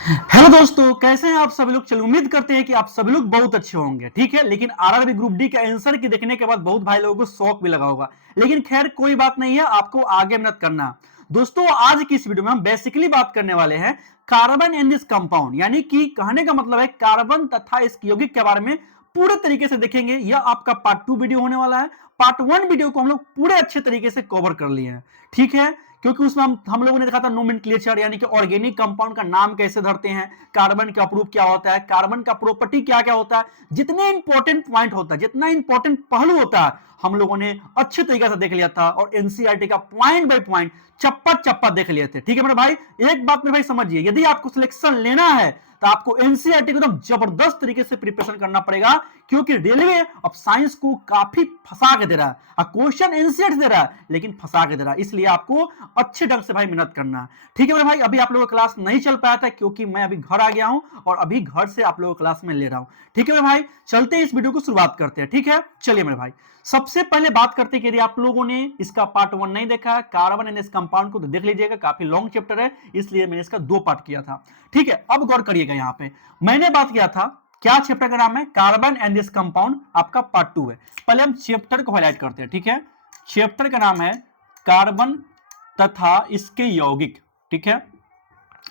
Hello दोस्तों, कैसे हैं आप सभी लोग। चलो, उम्मीद करते हैं कि आप सभी लोग बहुत अच्छे होंगे। ठीक है, लेकिन आरआरबी ग्रुप डी का आंसर की देखने के बाद बहुत भाई लोगों को शौक भी लगा होगा, लेकिन खैर कोई बात नहीं है, आपको आगे मेहनत करना है। दोस्तों, आज की इस वीडियो में हम बेसिकली बात करने वाले हैं कार्बन एंड दिस कंपाउंड, यानी कि कहने का मतलब है कार्बन तथा इसके यौगिक के बारे में पूरे तरीके से देखेंगे। यह आपका पार्ट 2 वीडियो होने वाला है। पार्ट 1 वीडियो को हम लोग पूरे अच्छे तरीके से कवर कर लिए हैं। ठीक है, क्योंकि उसमें हम लोगों ने देखा था नोमेनक्लेचर, यानी कि ऑर्गेनिक कंपाउंड का नाम कैसे धरते हैं, कार्बन का प्रूफ क्या होता है, कार्बन का प्रॉपर्टी क्या क्या होता है, जितने इंपॉर्टेंट पॉइंट होता है, जितना इंपॉर्टेंट पहलू होता है, हम लोगों ने अच्छे तरीके से देख लिया था और एनसीईआरटी का पॉइंट बाय पॉइंट चप्पा चप्पा देख लिए थे। ठीक है मेरे भाई, एक बात मेरे भाई समझिए, यदि आपको सिलेक्शन लेना है तो आपको एनसीईआरटी को एकदम जबरदस्त तरीके से प्रिपरेशन करना पड़ेगा, क्योंकि रेलवे अब साइंस को काफी फंसा के दे रहा है। क्वेश्चन एनसीईआरटी दे रहा है लेकिन फंसा के दे रहा है, इसलिए आपको अच्छे ढंग से भाई मेहनत करना है। ठीक है मेरे भाई, अभी आप लोगों का क्लास नहीं चल पाया था क्योंकि मैं अभी घर आ गया हूं और अभी घर से आप लोगों को क्लास में ले रहा हूं। ठीक है मेरे भाई, चलते हैं इस वीडियो को शुरुआत करते हैं। ठीक है, चलिए मेरे भाई, सबसे पहले बात करते हैं कि यदि आप लोगों ने इसका पार्ट 1 नहीं देखा है कार्बन एंड इस कंपाउंड को, तो देख लीजिएगा, काफी लॉन्ग चैप्टर है, इसलिए मैंने इसका 2 पार्ट किया था। ठीक है, अब गौर करिएगा, यहां पे मैंने बात किया था क्या चैप्टर का नाम है, कार्बन एंड दिस कंपाउंड, आपका पार्ट 2 है। पहले हम चैप्टर को हाईलाइट करते हैं। ठीक है, चैप्टर का नाम है कार्बन तथा इसके यौगिक। ठीक है,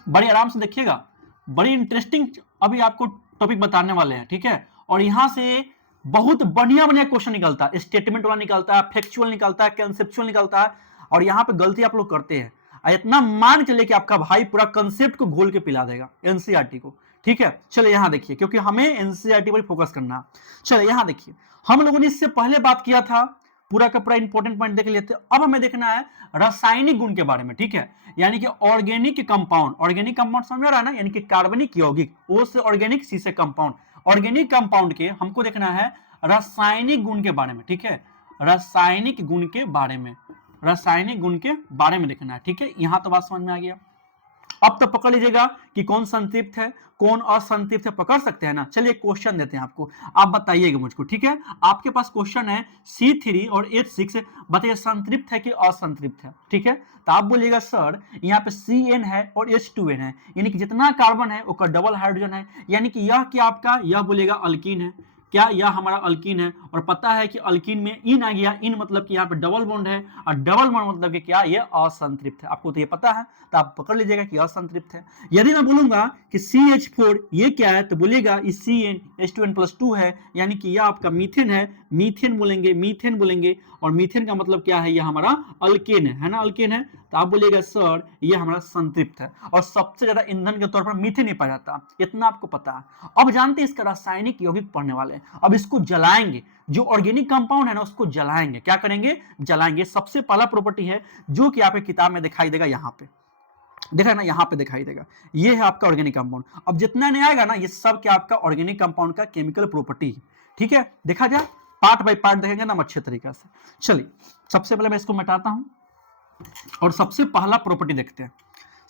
बड़ी आराम से देखिएगा, बड़ी इंटरेस्टिंग अभी आपको टॉपिक बताने वाले हैं। ठीक है, और यहां से बहुत बढ़िया बढ़िया क्वेश्चन निकलता है, स्टेटमेंट वाला निकलता है, फैक्चुअल निकलता है, कंसेप्चुअल निकलता है, और यहां पे गलती आप लोग करते हैं। इतना मान चले कि आपका भाई पूरा कंसेप्ट को घोल के पिला देगा एनसीईआरटी को। ठीक है, चलिए यहां देखिए, क्योंकि हमें एनसीईआरटी पर फोकस करना है। चलिए यहां देखिए, हम लोगों ने इससे पहले बात किया था, पूरा का पूरा इंपॉर्टेंट पॉइंट देख लेते हैं। अब हमें देखना है रासायनिक गुण के बारे में। ठीक है, यानी कि ऑर्गेनिक कंपाउंड, ऑर्गेनिक कंपाउंड समझ रहा है ना, यानी कि कार्बनिक यौगिक, ओ से ऑर्गेनिक, सी से कंपाउंड, ऑर्गेनिक कंपाउंड के हमको देखना है रासायनिक गुण के बारे में। ठीक है, रासायनिक गुण के बारे में, रासायनिक गुण के बारे में देखना है। ठीक है, यहां तो बात समझ में आ गया। अब तो पकड़ लीजिएगा कि कौन संतृप्त है कौन असंतृप्त है, पकड़ सकते हैं ना। चलिए क्वेश्चन देते हैं आपको, आप बताइएगा मुझको। ठीक है, आपके पास क्वेश्चन है C3 और H6, बताइए संतृप्त है कि असंतृप्त है। ठीक है, तो आप बोलिएगा सर यहाँ पे CN है और H2N है, यानी कि जितना कार्बन है उसका डबल हाइड्रोजन है, यानी कि यह क्या आपका, यह बोलिएगा अल्कीन है। क्या यह हमारा अल्कीन है, और पता है कि अल्कीन में इन आ गया, इन मतलब कि यहाँ पे डबल बॉन्ड है, और डबल बॉन्ड मतलब कि क्या, ये असंतृप्त है। आपको तो ये पता है, तो आप पकड़ लीजिएगा कि असंतृप्त है। यदि मैं बोलूंगा कि CH4 ये क्या है, तो बोलिएगा CN H2N+2 है, यानी कि यह आपका मीथेन है, मीथेन बोलेंगे, मीथेन बोलेंगे, और मीथेन का मतलब क्या है, यह हमारा अल्केन है ना, अल्केन है। तो आप बोलिएगा सर ये हमारा संतृप्त है, और सबसे ज्यादा ईंधन के तौर पर मीथेन ही पाया जाता है, इतना आपको पता है। अब जानते हैं इसका रासायनिक यौगिक पढ़ने वाले हैं। अब इसको जलाएंगे, जो ऑर्गेनिक कंपाउंड है ना उसको जलाएंगे। क्या करेंगे, जलाएंगे। सबसे पहला प्रॉपर्टी है जो कि आपकी किताब में दिखाई देगा, यहाँ पे देखा ना, यहाँ पे दिखाई देगा, ये है आपका ऑर्गेनिक कंपाउंड। अब जितना नहीं आएगा ना, ये सब क्या आपका ऑर्गेनिक कंपाउंड का केमिकल प्रॉपर्टी है। ठीक है, देखा जाए पार्ट बाय पार्ट देखेंगे ना अच्छे तरीके से। चलिए सबसे पहले मैं इसको मिटाता हूं और सबसे पहला प्रॉपर्टी देखते हैं।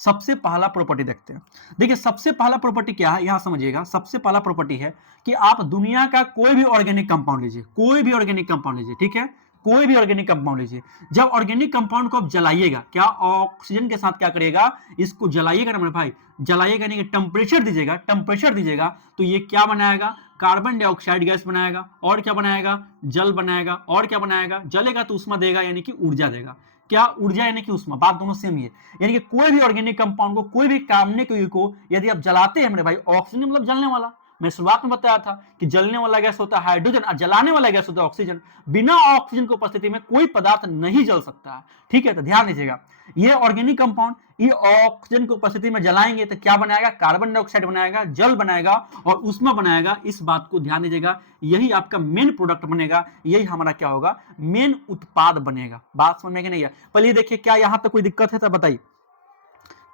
सबसे पहला प्रॉपर्टी देखते हैं। देखिए सबसे पहला प्रॉपर्टी क्या है, यहां समझिएगा। सबसे पहला प्रॉपर्टी है कि आप दुनिया का कोई भी ऑर्गेनिक कंपाउंड लीजिए, कोई भी ऑर्गेनिक कंपाउंड लीजिए। ठीक है, कोई भी ऑर्गेनिक कंपाउंड लीजिए, जब ऑर्गेनिक कंपाउंड को आप जलाइएगा, क्या ऑक्सीजन के साथ क्या करिएगा, इसको जलाइएगा ना मेरे भाई, जलाइएगा नहीं, टेम्परेचर दीजिएगा, टेम्परेचर दीजिएगा, तो ये क्या बनाएगा, कार्बन डाइऑक्साइड गैस बनाएगा, और क्या बनाएगा, जल बनाएगा, और क्या बनाएगा, जलेगा तो उष्मा देगा, यानी कि ऊर्जा देगा। क्या, ऊर्जा यानी कि उष्मा, बात दोनों सेम ही है। यानी कि कोई भी ऑर्गेनिक कंपाउंड को, कोई भी कार्बनिक यौगिक को यदि आप जलाते हैं मेरे भाई, ऑक्सीजन मतलब जलने वाला, मैं शुरुआत में बताया था कि जलने वाला गैस होता है हाइड्रोजन और जलाने वाला गैस होता है ऑक्सीजन। बिना ऑक्सीजन की उपस्थिति में कोई पदार्थ नहीं जल सकता है। ठीक है, तो ध्यान दीजिएगा, ये ऑर्गेनिक कंपाउंड ये ऑक्सीजन की उपस्थिति में जलाएंगे तो क्या बनाएगा, कार्बन डाइऑक्साइड बनाएगा, जल बनाएगा और उष्मा बनाएगा। इस बात को ध्यान दीजिएगा, यही आपका मेन प्रोडक्ट बनेगा, यही हमारा क्या होगा, मेन उत्पाद बनेगा। बात समझ में कि नहीं है। पहले देखिए क्या यहां तक कोई दिक्कत है तो बताइए,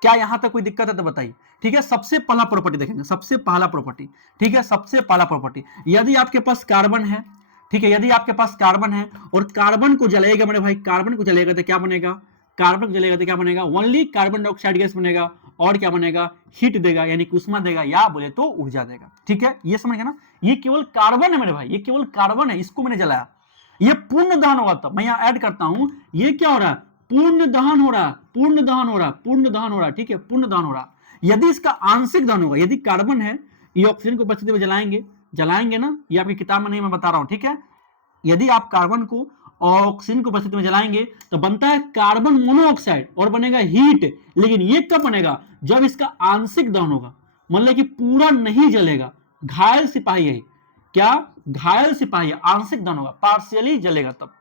क्या यहां तक कोई दिक्कत है तो बताइए। ठीक है, सबसे पहला प्रॉपर्टी देखेंगे, सबसे पहला प्रॉपर्टी। ठीक है, सबसे पहला प्रॉपर्टी, यदि आपके पास कार्बन है, ठीक है, यदि आपके पास कार्बन है और कार्बन को जलाएगा मेरे भाई, कार्बन को जलेगा तो क्या बनेगा, कार्बन को जलेगा तो क्या बनेगा, ओनली कार्बन डाइऑक्साइड गैस बनेगा, और क्या बनेगा, हीट देगा, यानी कि उष्मा देगा, या बोले तो ऊर्जा देगा। ठीक है, ये समझ गए ना, ये केवल कार्बन है मेरे भाई, ये केवल कार्बन है, इसको मैंने जलाया, ये पूर्ण दहन होगा। तो मैं यहां ऐड करता हूं, ये क्या हो रहा है, पूर्ण दहन हो रहा है, पूर्ण दहन हो रहा है, पूर्ण दहन हो रहा है। ठीक है, पूर्ण दहन हो रहा है, यदि इसका आंशिक दहन होगा, यदि कार्बन है, ये ऑक्सीजन को उपस्थिति में जलाएंगे ना, ये आपकी किताब में नहीं, मैं बता रहा हूं, ठीक है। यदि आप कार्बन को ऑक्सीजन को उपस्थिति में जलाएंगे तो बनता है कार्बन मोनोऑक्साइड और बनेगा हीट। लेकिन ये कब बनेगा? जब इसका आंशिक दहन होगा, मतलब कि पूरा नहीं जलेगा। घायल सिपाही है क्या? घायल सिपाही, आंशिक दहन होगा, पार्शियली जलेगा तब।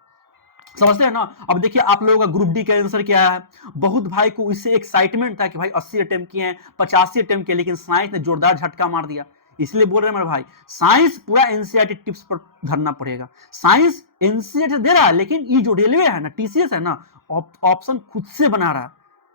समझते हैं ना? अब देखिए आप लोगों का ग्रुप डी का आंसर क्या है। बहुत भाई को इससे एक्साइटमेंट था कि भाई 80 अटेम्प्ट किए हैं, 85 अटेम्प्ट किए, लेकिन साइंस ने जोरदार झटका मार दिया। इसलिए बोल रहे हैं मेरे भाई, साइंस पूरा एनसीईआरटी टिप्स पर धरना पड़ेगा। साइंस एनसीईआरटी दे रहा है, लेकिन ये जो रेलवे है ना, टीसीएस है ना, ऑप्शन खुद से बना रहा है,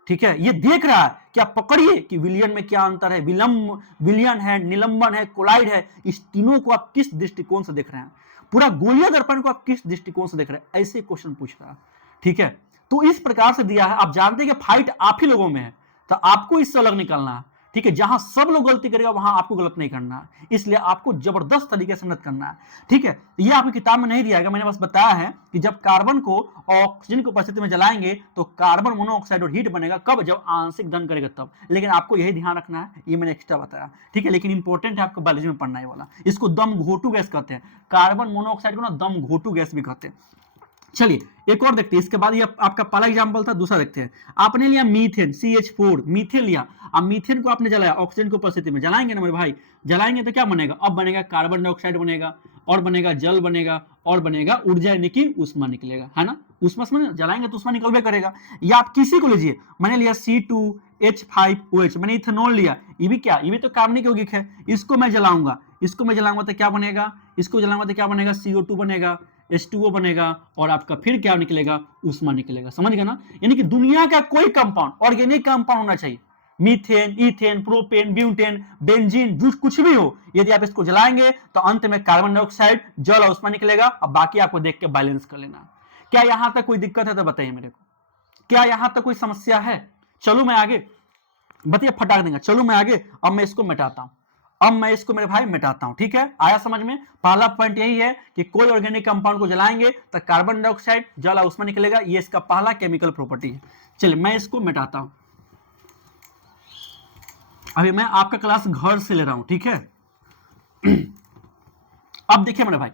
ठीक है। ये देख रहा है कि आप पकड़िए कि विलियन में क्या अंतर है, विलियन है, निलंबन है, कोलाइड है, इस तीनों को आप किस दृष्टिकोण से देख रहे हैं, पूरा गोलीय दर्पण को आप किस दृष्टिकोण से देख रहे हैं, ऐसे क्वेश्चन पूछ रहा है, ठीक है। तो इस प्रकार से दिया है। आप जानते हैं कि फाइट आप ही लोगों में है, तो आपको इससे अलग निकलना है, ठीक है। जहां सब लोग गलती करेगा वहां आपको गलत नहीं करना है, इसलिए आपको जबरदस्त तरीके से मेहनत करना है, ठीक है। ये आपकी किताब में नहीं दिया है, मैंने बस बताया है कि जब कार्बन को ऑक्सीजन की उपस्थिति में जलाएंगे तो कार्बन मोनोऑक्साइड और हीट बनेगा, कब? जब आंशिक दहन करेगा तब। लेकिन आपको यही ध्यान रखना है, ये मैंने एक्स्ट्रा बताया, ठीक है। लेकिन इंपॉर्टेंट है, आपको बायोलॉजी में पढ़ना है वाला। इसको दम घोटू गैस कहते हैं, कार्बन मोनोऑक्साइड को ना दम घोटू गैस भी कहते हैं। चलिए एक और देखते हैं, इसके बाद ये आपका पहला एग्जांपल था, दूसरा देखते हैं। आपने लिया मीथेन, CH4 मीथेन लिया। अब मीथेन को आपने जलाया ऑक्सीजन की उपस्थिति में, जलाएंगे ना मेरे भाई, जलाएंगे तो क्या बनेगा? अब बनेगा कार्बन डाइऑक्साइड बनेगा, और बनेगा जल बनेगा, और बनेगा ऊर्जा यानी कि ऊष्मा निकलेगा, है ना। ऊष्मा से जलाएंगे तो ऊष्मा निकलबे करेगा। या आप किसी को लीजिए, मैंने लिया C2H5OH, मैंने इथेनॉल लिया, ये भी क्या? ये भी तो कार्बनिक यौगिक है। इसको मैं जलाऊंगा, तो क्या बनेगा? इसको जलाऊंगा तो क्या बनेगा? CO2 बनेगा, H2O बनेगा, और आपका फिर क्या निकलेगा? ऊष्मा निकलेगा। समझ गए ना? यानी कि दुनिया का कोई कंपाउंड ऑर्गेनिक कंपाउंड होना चाहिए, methane, ethane, propane, butane, benzene, कुछ भी हो, यदि आप इसको जलाएंगे तो अंत में कार्बन डाइऑक्साइड, जल और ऊष्मा निकलेगा। अब बाकी आपको देख के बैलेंस कर लेना। क्या यहां तक कोई दिक्कत है तो बताइए मेरे को, क्या यहां तक कोई समस्या है? चलो मैं आगे, बताइए, फटाक देंगे। चलो मैं आगे, अब मैं इसको मिटाता हूं, अब मैं इसको मेरे भाई मिटाता हूं, ठीक है। आया समझ में? पहला पॉइंट यही है कि कोई ऑर्गेनिक कंपाउंड को जलाएंगे तो कार्बन डाइऑक्साइड, जल और ऊष्मा निकलेगा, ये इसका पहला केमिकल प्रॉपर्टी है। चलिए मैं इसको मिटाता हूं। अभी मैं आपका क्लास घर से ले रहा हूं, ठीक है। अब देखिए मेरे भाई,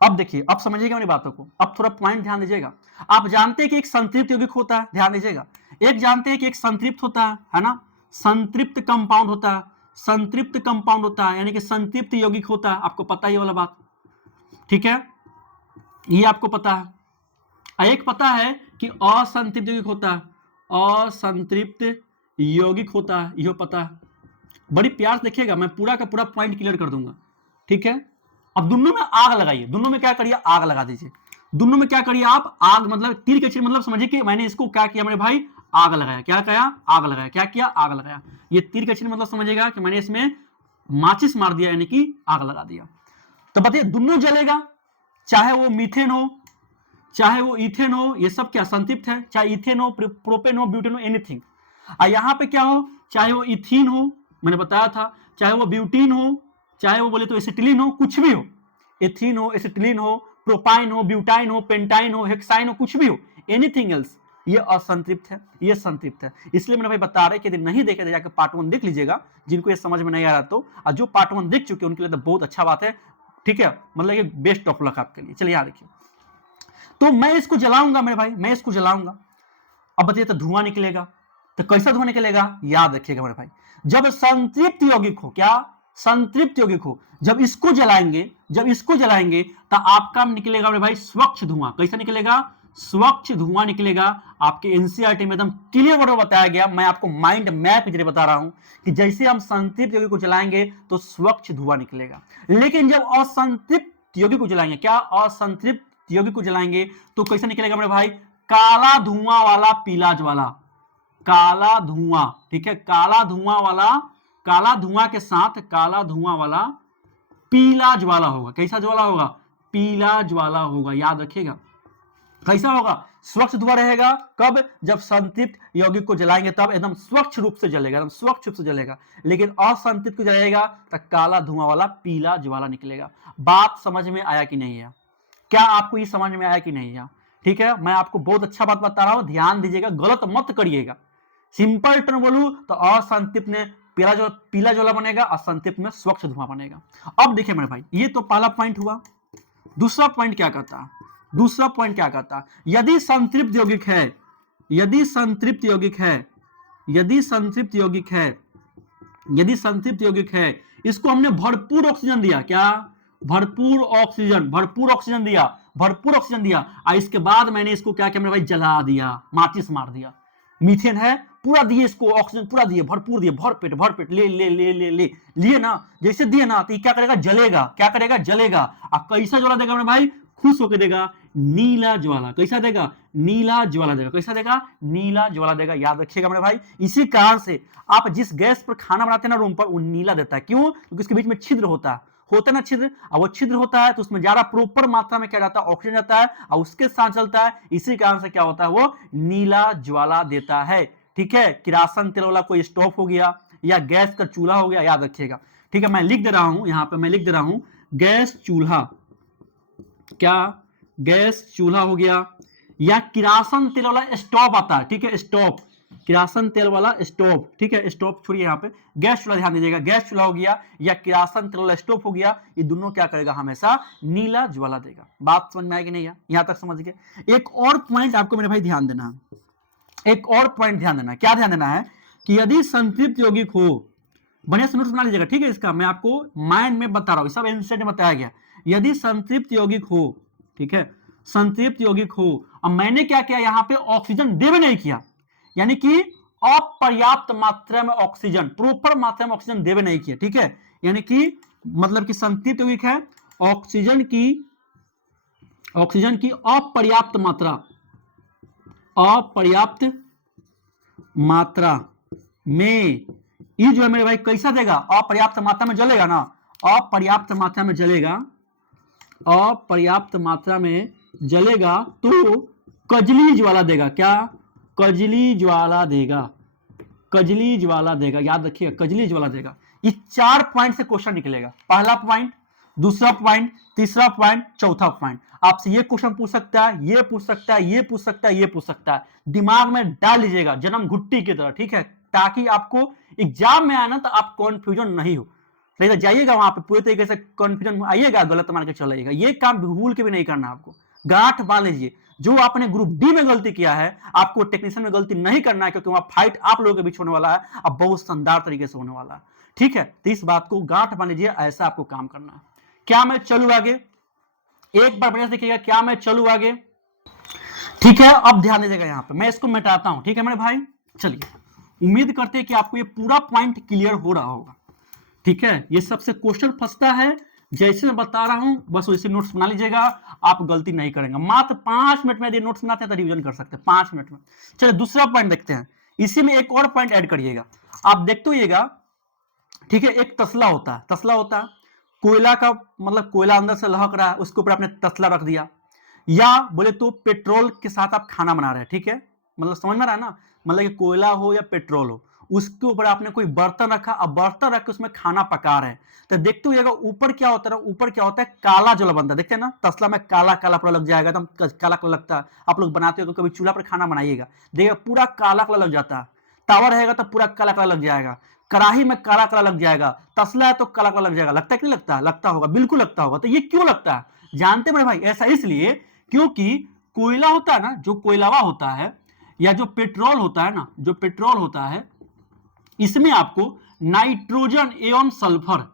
अब देखिए, अब समझिएगा मेरी बातों को, अब थोड़ा पॉइंट ध्यान दीजिएगा। आप जानते हैं कि एक संतृप्त यौगिक होता है, ध्यान दीजिएगा। एक जानते हैं कि एक संतृप्त होता है ना, संतृप्त कंपाउंड होता है, संतृप्त कंपाउंड होता है, यानी कि संतृप्त यौगिक होता है, आपको पता है ये वाला बात, ठीक है, ये आपको पता है। एक पता है कि असंतृप्त यौगिक होता है, असंतृप्त यौगिक होता है, यह पता है। बड़ी प्यार से देखिएगा, मैं पूरा का पूरा पॉइंट क्लियर कर दूंगा, ठीक है। अब दोनों में आग लगाइए, दोनों में क्या करिए? आग लगा दीजिए। दोनों में क्या करिए आप? आग, मतलब तीर के चिन्ह, मतलब समझिए कि मैंने इसको क्या किया मेरे भाई? आग लगाया। क्या किया? आग लगाया। क्या किया? आग लगाया। ये तीर के चिन्ह मतलब समझिएगा कि मैंने इसमें माचिस मार दिया, यानी कि आग लगा दिया। तो बताइए दोनों जलेगा, चाहे वो मीथेन हो, चाहे वो इथेन हो, ये सब क्या संतृप्त है, चाहे इथेन हो, प्रोपेन हो, ब्यूटेन हो, एनीथिंग। यहां पे क्या हो, चाहे वो इथीन हो, मैंने बताया था, चाहे वो ब्यूटीन हो, चाहे वो बोले तो एसिटिलीन हो, कुछ भी हो, एथीन हो, एसिटिलीन हो, प्रोपाइन हो, ब्यूटाइन हो, पेंटाइन हो, हेक्साइन हो, कुछ भी हो, एनीथिंग एल्स, ये असंतृप्त है, ये संतृप्त है। इसलिए मैंने भाई बता रहे कि यदि नहीं देखे तो जाकर पार्ट 1 देख लीजिएगा, जिनको ये समझ में नहीं आ रहा तो, और जो पार्ट 1 देख चुके उनके लिए तो बहुत अच्छा बात है, ठीक है, मतलब ये बेस्ट ऑफ लक आपके लिए। चलिए यहां देखिए, तो मैं इसको जलाऊंगा मेरे भाई, मैं इसको जलाऊंगा। अब बताइए तो धुआं निकलेगा, तो कैसा धुआं निकलेगा? याद रखिएगा मेरे भाई, जब संतृप्त यौगिक हो, क्या संतृप्त यौगिक हो, जब इसको जलाएंगे तो आपका निकलेगा मेरे भाई स्वच्छ धुआं। कैसा निकलेगा? स्वच्छ धुआं निकलेगा। आपके एनसीईआरटी में एकदम क्लियर वर्ड में बताया गया, मैं आपको माइंड मैप के जरिए बता रहा हूं कि जैसे हम संतृप्त यौगिक को जलाएंगे तो स्वच्छ धुआं निकलेगा। लेकिन जब असंतृप्त यौगिक को जलाएंगे, क्या असंतृप्त यौगिक को जलाएंगे तो कैसा निकलेगा मेरे भाई? काला धुआं वाला, पीला ज्वाला, काला धुआं, ठीक है, काला धुआं वाला, काला धुआं के साथ काला धुआं वाला पीला ज्वाला होगा। कैसा ज्वाला होगा? पीला ज्वाला होगा। याद रखिएगा, कैसा होगा? स्वच्छ धुआं रहेगा। कब? जब संतृप्त यौगिक को जलाएंगे तब एकदम स्वच्छ रूप से जलेगा, एकदम स्वच्छ रूप से जलेगा। लेकिन असंतृप्त को जलाएगा तो काला धुआं वाला पीला ज्वाला निकलेगा। बात समझ में आया कि नहीं है? क्या आपको ये समझ में आया कि नहीं है? ठीक है, मैं आपको बहुत अच्छा बात बता रहा हूं, ध्यान दीजिएगा, गलत मत करिएगा, सिंपल टर्म बोलूं तो असंतृप्त में पीला ज्वाला बनेगा, असंतृप्त में स्वच्छ धुआं बनेगा। अब देखिए मेरे भाई, ये तो पहला पॉइंट हुआ। दूसरा पॉइंट क्या कहता है? दूसरा पॉइंट क्या कहता है? यदि संतृप्त यौगिक है, यदि संतृप्त यौगिक है, यदि संतृप्त यौगिक है, यदि संतृप्त यौगिक है, इसको हमने भरपूर ऑक्सीजन दिया, क्या? भरपूर ऑक्सीजन, भरपूर ऑक्सीजन दिया, भरपूर ऑक्सीजन दिया, और इसके बाद मैंने इसको क्या किया मेरे भाई? जला दिया, माचिस मार दिया। मीथेन है, पूरा दिए इसको, ऑक्सीजन पूरा दिए, भरपूर दिए, भरपेट ले ले ले ले ले लिए ना, जैसे दिए ना, तो ये क्या करेगा? जलेगा। क्या करेगा? जलेगा। और कैसा ज्वाला देगा मेरे भाई? खुश होकर देगा, नीला ज्वाला। कैसा देगा? नीला ज्वाला देगा। कैसा देगा? नीला ज्वाला देगा। याद रखिएगा मेरे भाई, इसी कारण से आप जिस गैस पर खाना बनाते हैं ना रूम पर, वो नीला देता है। क्यों? क्योंकि उसके बीच में छिद्र होता है, होता ना छिद्र, और वो छिद्र होता है तो उसमें ज्यादा प्रॉपर मात्रा में क्या जाता है? ऑक्सीजन जाता है, और उसके साथ चलता है। इसी कारण से क्या होता है? वो नीला ज्वाला देता है। ठीक है, किरासन तेल वाला कोई स्टोव हो गया या गैस का चूल्हा हो गया, याद रखिएगा। ठीक है, मैं लिख दे रहा हूं, यहां पे मैं लिख दे रहा हूं, गैस चूल्हा, क्या? गैस चूल्हा हो गया, या किरासन तेल वाला स्टोव आता है। ठीक है, स्टोव, किरासन तेल वाला स्टोव। ठीक है, स्टोव छोड़िए, यहाँ पे गैस चूल्हा ध्यान दीजिएगा। गैस चूल्हा हो गया या किरासन तेल वाला स्टोव हो गया, ये दोनों क्या करेगा? हमेशा नीला ज्वाला देगा। बात समझ में आएगी नहीं? यहां तक समझ गए? एक और पॉइंट आपको मेरे भाई ध्यान देना है, एक और पॉइंट ध्यान देना। क्या ध्यान देना है? कि यदि संतृप्त यौगिक हो, बढ़िया से नोट्स बना लीजिएगा। ठीक है, इसका मैं आपको माइंड में बता रहा हूं, सब एनसीईआरटी में बताया गया। यदि संतृप्त यौगिक हो, ठीक है, संतृप्त यौगिक हो, अब मैंने क्या किया? यहां पे ऑक्सीजन देवे नहीं किया, यानी कि अपर्याप्त मात्रा में ऑक्सीजन, प्रॉपर मात्रा में ऑक्सीजन देवे नहीं किया। ठीक है, यानी कि मतलब कि संतृप्त यौगिक है, ऑक्सीजन की अपर्याप्त मात्रा, अपर्याप्त मात्रा में, ये जो है मेरे भाई कैसा देगा? अपर्याप्त मात्रा में जलेगा ना, अपर्याप्त मात्रा में जलेगा, अपर्याप्त मात्रा में जलेगा तो कजली ज्वाला देगा। क्या? कजली ज्वाला देगा, कजली ज्वाला देगा। याद रखिएगा, कजली ज्वाला देगा। ये 4 पॉइंट से क्वेश्चन निकलेगा। पहला पॉइंट, दूसरा पॉइंट, तीसरा पॉइंट, चौथा पॉइंट। आपसे ये क्वेश्चन पूछ सकता है, ये पूछ सकता है, ये पूछ सकता है, ये पूछ सकता है। दिमाग में डाल लीजिएगा जन्म घुट्टी की तरह। ठीक है, ताकि आपको एग्जाम में आना तो आप कंफ्यूजन नहीं हो। नहीं तो जाइएगा वहां पे पूरे तरीके से कंफ्यूजन आइएगा, गलत मान के चलाइएगा। ये काम भूल के भी नहीं करना आपको, गांठ बांध लीजिए। जो आपने ग्रुप डी में गलती किया है, आपको टेक्नीशियन में गलती नहीं करना है, क्योंकि वहां फाइट आप लोगों के बीच होने वाला है, अब बहुत शानदार तरीके से होने वाला है। ठीक है, तो इस बात को गांठ बांध लीजिए, ऐसा आपको काम करना है। क्या मैं चलूं आगे? एक बार बढ़िया से देखिएगा, क्या मैं चलूं आगे? ठीक है, अब ध्यान दीजिएगा, यहां पे मैं इसको मिटाता हूं। ठीक है मेरे भाई, चलिए, उम्मीद करते हैं कि आपको ये पूरा पॉइंट क्लियर हो रहा होगा। ठीक है, ये सबसे क्वेश्चन फंसता है, जैसे मैं बता रहा हूं बस वैसे नोट्स बना लीजिएगा, आप गलती नहीं करेंगे। मात्र 5 मिनट में यदि नोट्स बनाते हैं तो रिवीजन कर सकते हैं 5 मिनट में। चलिए दूसरा पॉइंट देखते हैं, इसी में एक और पॉइंट ऐड करिएगा, आप देखते होइएगा। ठीक है, एक तसला होता है, तसला होता है, कोयला का, मतलब कोयला अंदर से लहक रहा है, उसके ऊपर आपने तसला रख दिया, या बोले तो पेट्रोल के साथ आप खाना बना रहे हैं। ठीक है, मतलब समझ में रहा है ना, मतलब कि कोयला हो या पेट्रोल हो, उसके ऊपर आपने कोई बर्तन रखा, अब बर्तन रख के उसमें खाना पका रहे हैं, तो देखते हुए ऊपर क्या होता है, ऊपर क्या होता है? काला जल बनता है। देखते हैं ना, तसला में काला काला पूरा लग जाएगा, एकदम काला काला लगता है। आप लोग बनाते हो, कभी चूल्हा पर खाना बनाइएगा, देखिएगा पूरा काला काला लग जाता है। तावा रहेगा तो पूरा काला काला लग जाएगा, कढ़ाई में काला काला लग जाएगा, तसला है तो काला काला लग जाएगा। लगता है कि नहीं लगता? लगता होगा, बिल्कुल लगता होगा। तो ये क्यों लगता है जानते हैं मेरे भाई? ऐसा इसलिए क्योंकि कोयला होता है ना, जो कोयलावा होता है, या जो पेट्रोल होता है ना, जो पेट्रोल होता है, इसमें आपको नाइट्रोजन एवं सल्फर,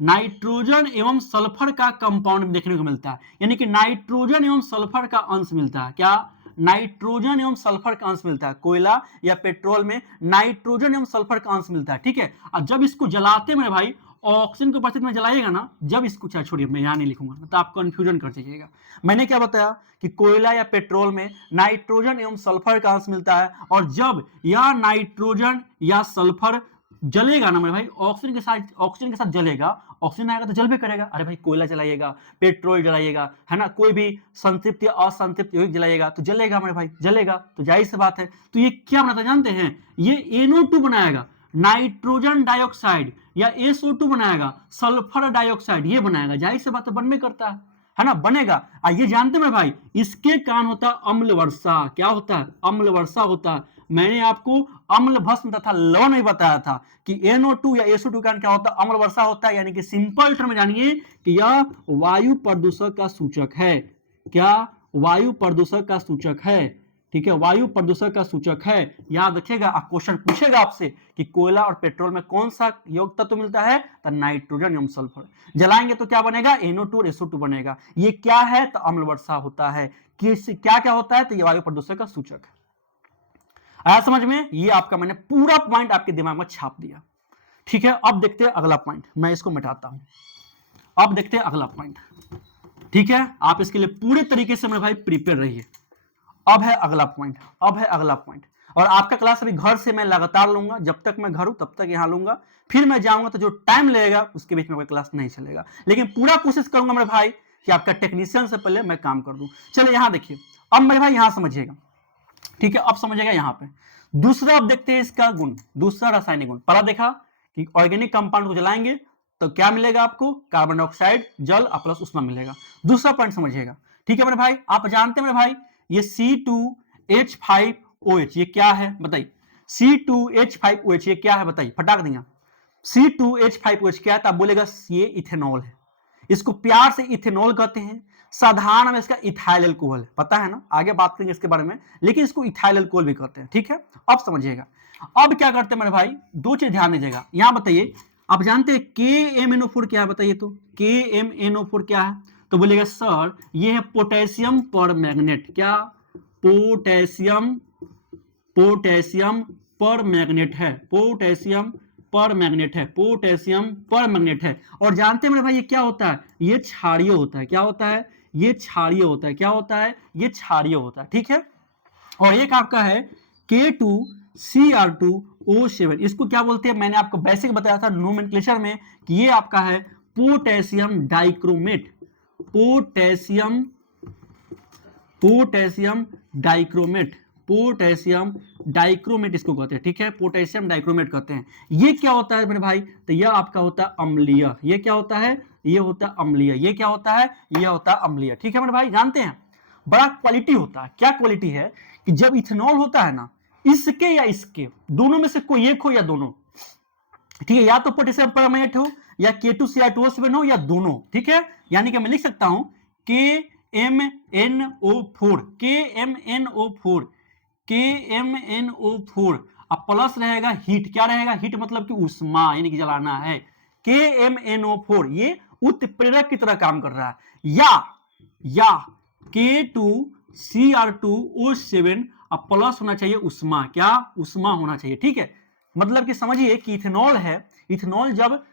नाइट्रोजन एवं सल्फर का कंपाउंड देखने को मिलता है, यानी कि नाइट्रोजन एवं सल्फर का अंश मिलता है। क्या? नाइट्रोजन एवं सल्फर का अंश मिलता है। कोयला या पेट्रोल में नाइट्रोजन एवं सल्फर का अंश मिलता है। ठीक है, और जब इसको जलाते मेरे भाई, ऑक्सीजन की उपस्थिति में जलाइएगा ना, जब इसको, छोड़िए मैं यहां नहीं लिखूंगा तो आप कंफ्यूजन कर दीजिएगा। मैंने क्या बताया कि कोयला या पेट्रोल में नाइट्रोजन एवं सल्फर का अंश मिलता है, और जब यह नाइट्रोजन या सल्फर जलेगा ना मेरे भाई, ऑक्सीजन के साथ जलेगा, ऑक्सीजन आएगा तो जल भी करेगा। अरे भाई, कोयला जलाइएगा, पेट्रोल जलाइएगा, है ना, कोई भी संतृप्त या असंतृप्त यौगिक जलाइएगा तो जलेगा मेरे भाई, जलेगा। तो जाहिर सी बात है, तो ये क्या बनाता जानते हैं? ये NO2 बनाएगा, नाइट्रोजन डाइऑक्साइड, या SO2 बनाएगा, सल्फर डाइऑक्साइड, ये बनाएगा। जाहिर सी बात है, बनने करता है ना, बनेगा। ये जानते हैं भाई, इसके कारण होता है अम्ल वर्षा। क्या होता है? अम्ल वर्षा होता है। मैंने आपको अम्ल भस्म तथा लवण में बताया था कि NO2 या SO2 का क्या होता है, अम्ल वर्षा होता है। यानी कि सिंपल टर्म में जानिए कि यह वायु प्रदूषक का सूचक है। क्या? वायु प्रदूषक का सूचक है। ठीक है, वायु प्रदूषक का सूचक है। याद रखिएगा, क्वेश्चन पूछेगा आपसे कि कोयला और पेट्रोल में कौन सा यौगिक तत्व मिलता है, तो नाइट्रोजन एवं सल्फर। जलाएंगे तो क्या बनेगा, NO2 और SO2 बनेगा। ये क्या है, तो अम्ल वर्षा होता है। क्या क्या होता है, तो ये वायु प्रदूषक का सूचक है। आया समझ में? ये आपका मैंने पूरा पॉइंट आपके दिमाग में छाप दिया। ठीक है, अब देखते हैं अगला पॉइंट, मैं इसको मिटाता हूं। अब देखते हैं अगला पॉइंट। ठीक है, आप इसके लिए पूरे तरीके से मेरे भाई प्रिपेयर रहिए। अब है अगला पॉइंट, अब है अगला पॉइंट। और आपका क्लास अभी घर से मैं लगातार लूंगा, जब तक मैं घर हूं तब तक यहां लूंगा, फिर मैं जाऊंगा तो जो टाइम लगेगा उसके बीच में कोई क्लास नहीं चलेगा। लेकिन पूरा कोशिश करूंगा मेरे भाई कि आपका टेक्नीशियन से पहले मैं काम कर दूं। चलिए यहां देखिए, अब मेरे भाई यहां समझिएगा। ठीक है, अब समझिएगा यहां पे दूसरा, अब देखते हैं इसका गुण, दूसरा रासायनिक गुण। पहला देखा कि ऑर्गेनिक कंपाउंड को जलाएंगे तो क्या मिलेगा आपको, कार्बन डाइऑक्साइड, जल प्लस उष्मा मिलेगा। दूसरा पॉइंट समझिएगा। ठीक है मेरे भाई, आप जानते हैं मेरे भाई ये C2H5OH ये क्या है बताइए। C2H5OH ये क्या है बताइए, फटाक दिया। C2H5OH क्या है, तो आप बोलेगा ये इथेनॉल है। इसको प्यार से इथेनॉल कहते हैं, साधारण में इसका इथाइल अल्कोहल है, पता है ना, आगे बात करेंगे इसके बारे में, लेकिन इसको इथाइल अल्कोहल भी कहते हैं। ठीक है, अब समझिएगा। अब क्या करते हैं मेरे भाई, दो चीज ध्यान दीजिएगा। यहां बताइए, आप जानते हैं KMNO4 क्या है बताइए, तो KMNO4 क्या है, तो बोलेगा सर ये है पोटेशियम पर मैग्नेट। क्या? पोटेशियम, पोटेशियम पर मैग्नेट है, पोटेशियम पर मैग्नेट है, पोटेशियम पर मैग्नेट है। और जानते हैं मेरे भाई ये क्या होता है, ये क्षारीय होता है। क्या होता है, ये क्षारीय होता है। क्या होता है, ये क्षारीय होता है। ठीक है, और एक आपका है K2Cr2O7, इसको क्या बोलते हैं, मैंने आपको बेसिक बताया था नोमेनक्लेचर में कि ये आपका है potassium dichromate, potassium, potassium dichromate, potassium dichromate इसको कहते हैं। ठीक है, पोटेशियम डाइक्रोमेट कहते हैं। ये क्या होता है मेरे भाई, तो यह आपका होता है अम्लीय। ये क्या होता है, ये होता है अम्लीय। ये क्या होता है, ये होता है अम्लीय। ठीक है मेरे भाई, जानते हैं बड़ा क्वालिटी होता है। क्या क्वालिटी है कि जब इथेनॉल होता है ना, इसके या इसके दोनों में से कोई एक हो या दोनों, ठीक है, या तो पोटेशियम परमैंगनेट हो या K2Cr2O7 हो या दोनों। ठीक है, यानी कि मैं लिख सकता हूं KMNO4, KMNO4, KMNO4 अब प्लस रहेगा हीट। क्या रहेगा, हीट मतलब कि उष्मा, यानी कि जलाना है। KMNO4 ये उत्प्रेरक की तरह काम कर रहा है। या K2Cr2O7 अब प्लस होना चाहिए उष्मा। क्या? उष्मा होना चाहिए। ठीक है, मतलब कि समझिए कि इथेनॉल है, इथेनॉल जब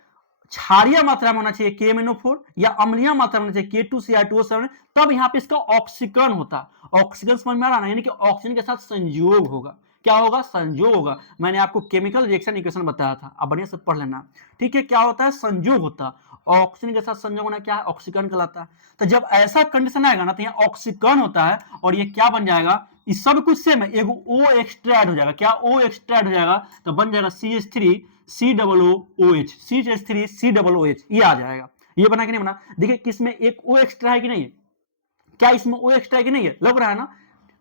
क्षारीय मात्रा में होना चाहिए KMNO4 या अम्लीय मात्रा में होना चाहिए K2Cr2O7, तब यहां पे इसका ऑक्सीकरण होता है। ऑक्सीकरण समझ में आ रहा ना, यानी कि ऑक्सीजन के साथ संयोग होगा। क्या होगा, संयोग होगा। मैंने आपको केमिकल रिएक्शन इक्वेशन बताया था, आप बढ़िया से पढ़ लेना। ठीक है, क्या होता है, संयोग होता है। ऑक्सीजन के साथ संयोग होना क्या है, ऑक्सीकरण कहलाता है। तो जब ऐसा कंडीशन आएगा ना, तो यहाँ ऑक्सीकरण होता है और ये क्या बन जाएगा, इस सब कुछ सेम है, एक O एक्स्ट्रा ऐड हो जाएगा। क्या? O एक्स्ट्रा ऐड हो जाएगा, तो बन जाएगा CH3COOH, CH3COOH, ये आ जाएगा। ये बना कि नहीं बना, देखिए किसमें एक O एक्स्ट्रा है कि नहीं है, क्या इसमें O एक्स्ट्रा है कि नहीं है, लग रहा है ना,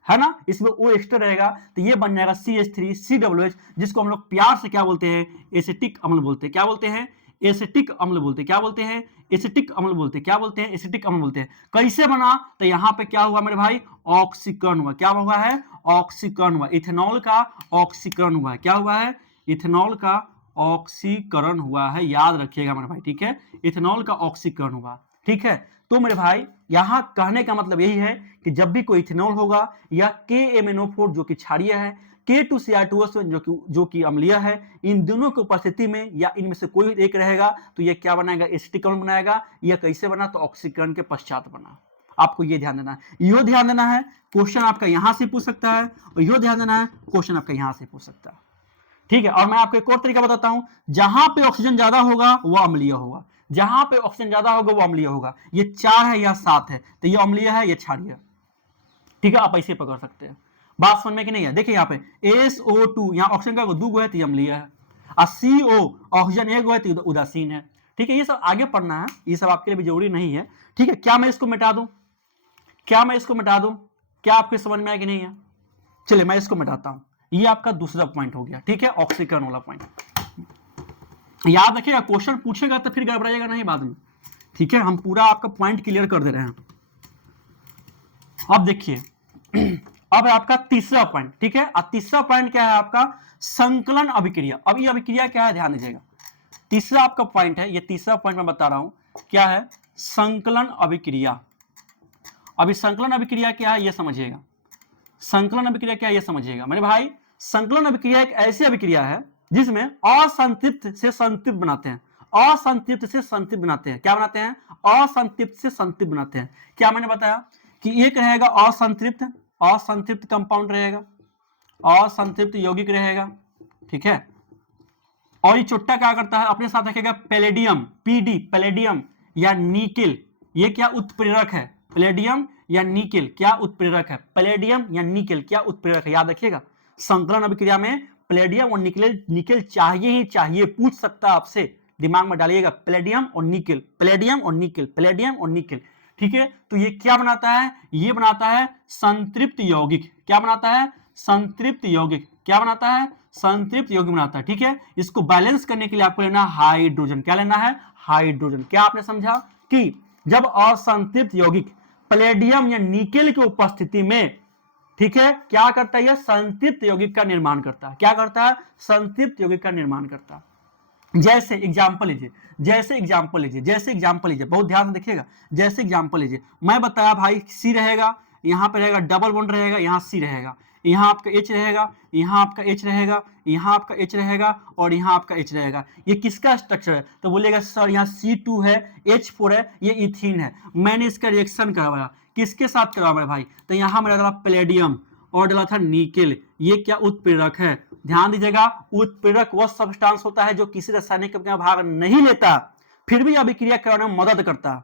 है ना, इसमें O एक्स्ट्रा रहेगा, तो ये बन जाएगा CH3COOH, जिसको हम लोग प्यार से क्या बोलते हैं, एसिटिक अम्ल बोलते हैं। क्या बोलते हैं, एसिटिक अम्ल बोलते हैं। क्या बोलते हैं, एसिटिक अम्ल बोलते हैं। क्या बोलते हैं, एसिटिक अम्ल बोलते हैं। कैसे बना, तो यहां पे क्या हुआ मेरे भाई, ऑक्सीकरण हुआ। क्या हुआ है, ऑक्सीकरण हुआ, इथेनॉल का ऑक्सीकरण हुआ है। क्या हुआ है, इथेनॉल का ऑक्सीकरण हुआ है, याद रखिएगा मेरे भाई। ठीक है, इथेनॉल का ऑक्सीकरण हुआ। ठीक है, तो मेरे भाई यहां कहने का मतलब यही है कि जब भी कोई इथेनॉल होगा या KMNO4 जो कि क्षारीय है, K2Cr2O7 जो कि अम्लीय है, इन दोनों की उपस्थिति में या इनमें से कोई एक रहेगा तो ये क्या बनाएगा, एसिटिक अम्ल बनाएगा। यह कैसे बना, तो ऑक्सीकरण के पश्चात बना। आपको ये ध्यान देना है, यो ध्यान देना है, क्वेश्चन आपका यहां से पूछ सकता है, और यो ध्यान देना है, क्वेश्चन आपका यहां से पूछ सकता है। ठीक है, और मैं आपको एक और तरीका बताता हूं, जहां पे ऑक्सीजन ज्यादा होगा वो अम्लीय होगा, जहां पे ऑक्सीजन ज्यादा होगा वो अम्लीय होगा। ये 4 है या 7 है, तो ये अम्लीय है, ये क्षारीय। ठीक है, आप ऐसे पकड़ सकते हैं। बात समझ में कि नहीं है, देखिए यहाँ पे SO2, यहाँ ऑक्सीजन का 2 गो है तो ये अम्लीय है, और CO ऑक्सीजन 1 गो है तो उदासीन है। ठीक है, ये सब आगे पढ़ना है, ये सब आपके लिए भी जरूरी नहीं है। ठीक है, क्या मैं इसको मिटा दूं, क्या मैं इसको मिटा दूं, क्या आपको समझ में आया कि नहीं है, चलिए मैं इसको मिटाता हूं। ये आपका दूसरा पॉइंट हो गया, ठीक है, ऑक्सीकरण वाला पॉइंट। याद रखिएगा, क्वेश्चन पूछेगा तो फिर घबराइएगा नहीं बाद में, ठीक है। हम पूरा आपका पॉइंट क्लियर कर दे रहे हैं। अब देखिए, अब है आपका तीसरा पॉइंट, ठीक है। अब तीसरा पॉइंट क्या है आपका, संकलन अभिक्रिया। अब ये अभिक्रिया क्या है, ध्यान दीजिएगा। तीसरा आपका पॉइंट है, ये तीसरा पॉइंट मैं बता रहा हूं, क्या है, संकलन अभिक्रिया। अभी संकलन अभिक्रिया क्या है ये समझिएगा। संकलन अभिक्रिया क्या है ये समझिएगा मेरे भाई। संकलन अभिक्रिया एक ऐसी अभिक्रिया है जिसमें असंतृप्त से संतृप्त बनाते हैं, असंतृप्त से संतृप्त बनाते हैं। क्या बनाते हैं, असंतृप्त से संतृप्त बनाते हैं। क्या मैंने बताया कि एक रहेगा असंतृप्त, असंतृप्त कंपाउंड रहेगा, असंतृप्त यौगिक रहेगा, ठीक है। और ये चुट्टा क्या करता है, अपने साथ रखेगा पैलेडियम, पीडी, पैलेडियम या निकेल। ये क्या उत्प्रेरक है, पैलेडियम या निकेल क्या उत्प्रेरक है, पैलेडियम या निकेल क्या उत्प्रेरक है, याद रखिएगा। संकलन अभिक्रिया में पैलेडियम और निकेल चाहिए ही चाहिए, पूछ सकता है आपसे, दिमाग में डालिएगा, पैलेडियम और निकेल, पैलेडियम और निकेल, पैलेडियम और निकेल, ठीक है। तो ये क्या बनाता है, ये बनाता है संतृप्त यौगिक। क्या बनाता है, संतृप्त यौगिक। क्या बनाता है, संतृप्त यौगिक बनाता है, ठीक है। इसको बैलेंस करने के लिए आपको लेना हाइड्रोजन। क्या लेना है, हाइड्रोजन। क्या आपने समझा कि जब असंतृप्त यौगिक पैलेडियम या निकेल की उपस्थिति में, ठीक है, क्या करता है, यह संतृप्त यौगिक का निर्माण करता है। क्या करता है, संतृप्त यौगिक का निर्माण करता है। जैसे एग्जांपल लीजिए, जैसे एग्जांपल लीजिए, जैसे एग्जांपल लीजिए, बहुत ध्यान से देखिएगा। जैसे एग्जांपल लीजिए, मैं बताया भाई सी रहेगा, यहां पे रहेगा डबल बॉन्ड रहेगा, यहां सी रहेगा, यहां आपका H रहेगा, यहां आपका H रहेगा, यहां आपका H रहेगा और यहां आपका H रहेगा। ये किसका स्ट्रक्चर है, तो बोलेगा सर यहाँ C2 है, H4 है, ये इथीन है। मैंने इसका रिएक्शन करवाया, किसके साथ करवाया मेरे भाई, तो यहां मेरा डाला पैलेडियम और डाला था निकेल। ये क्या उत्प्रेरक है, ध्यान दीजिएगा। उत्प्रेरक वह सब्सटेंस होता है जो किसी रासायनिक अभिक्रिया में भाग नहीं लेता, फिर भी अभिक्रिया करने में मदद करता,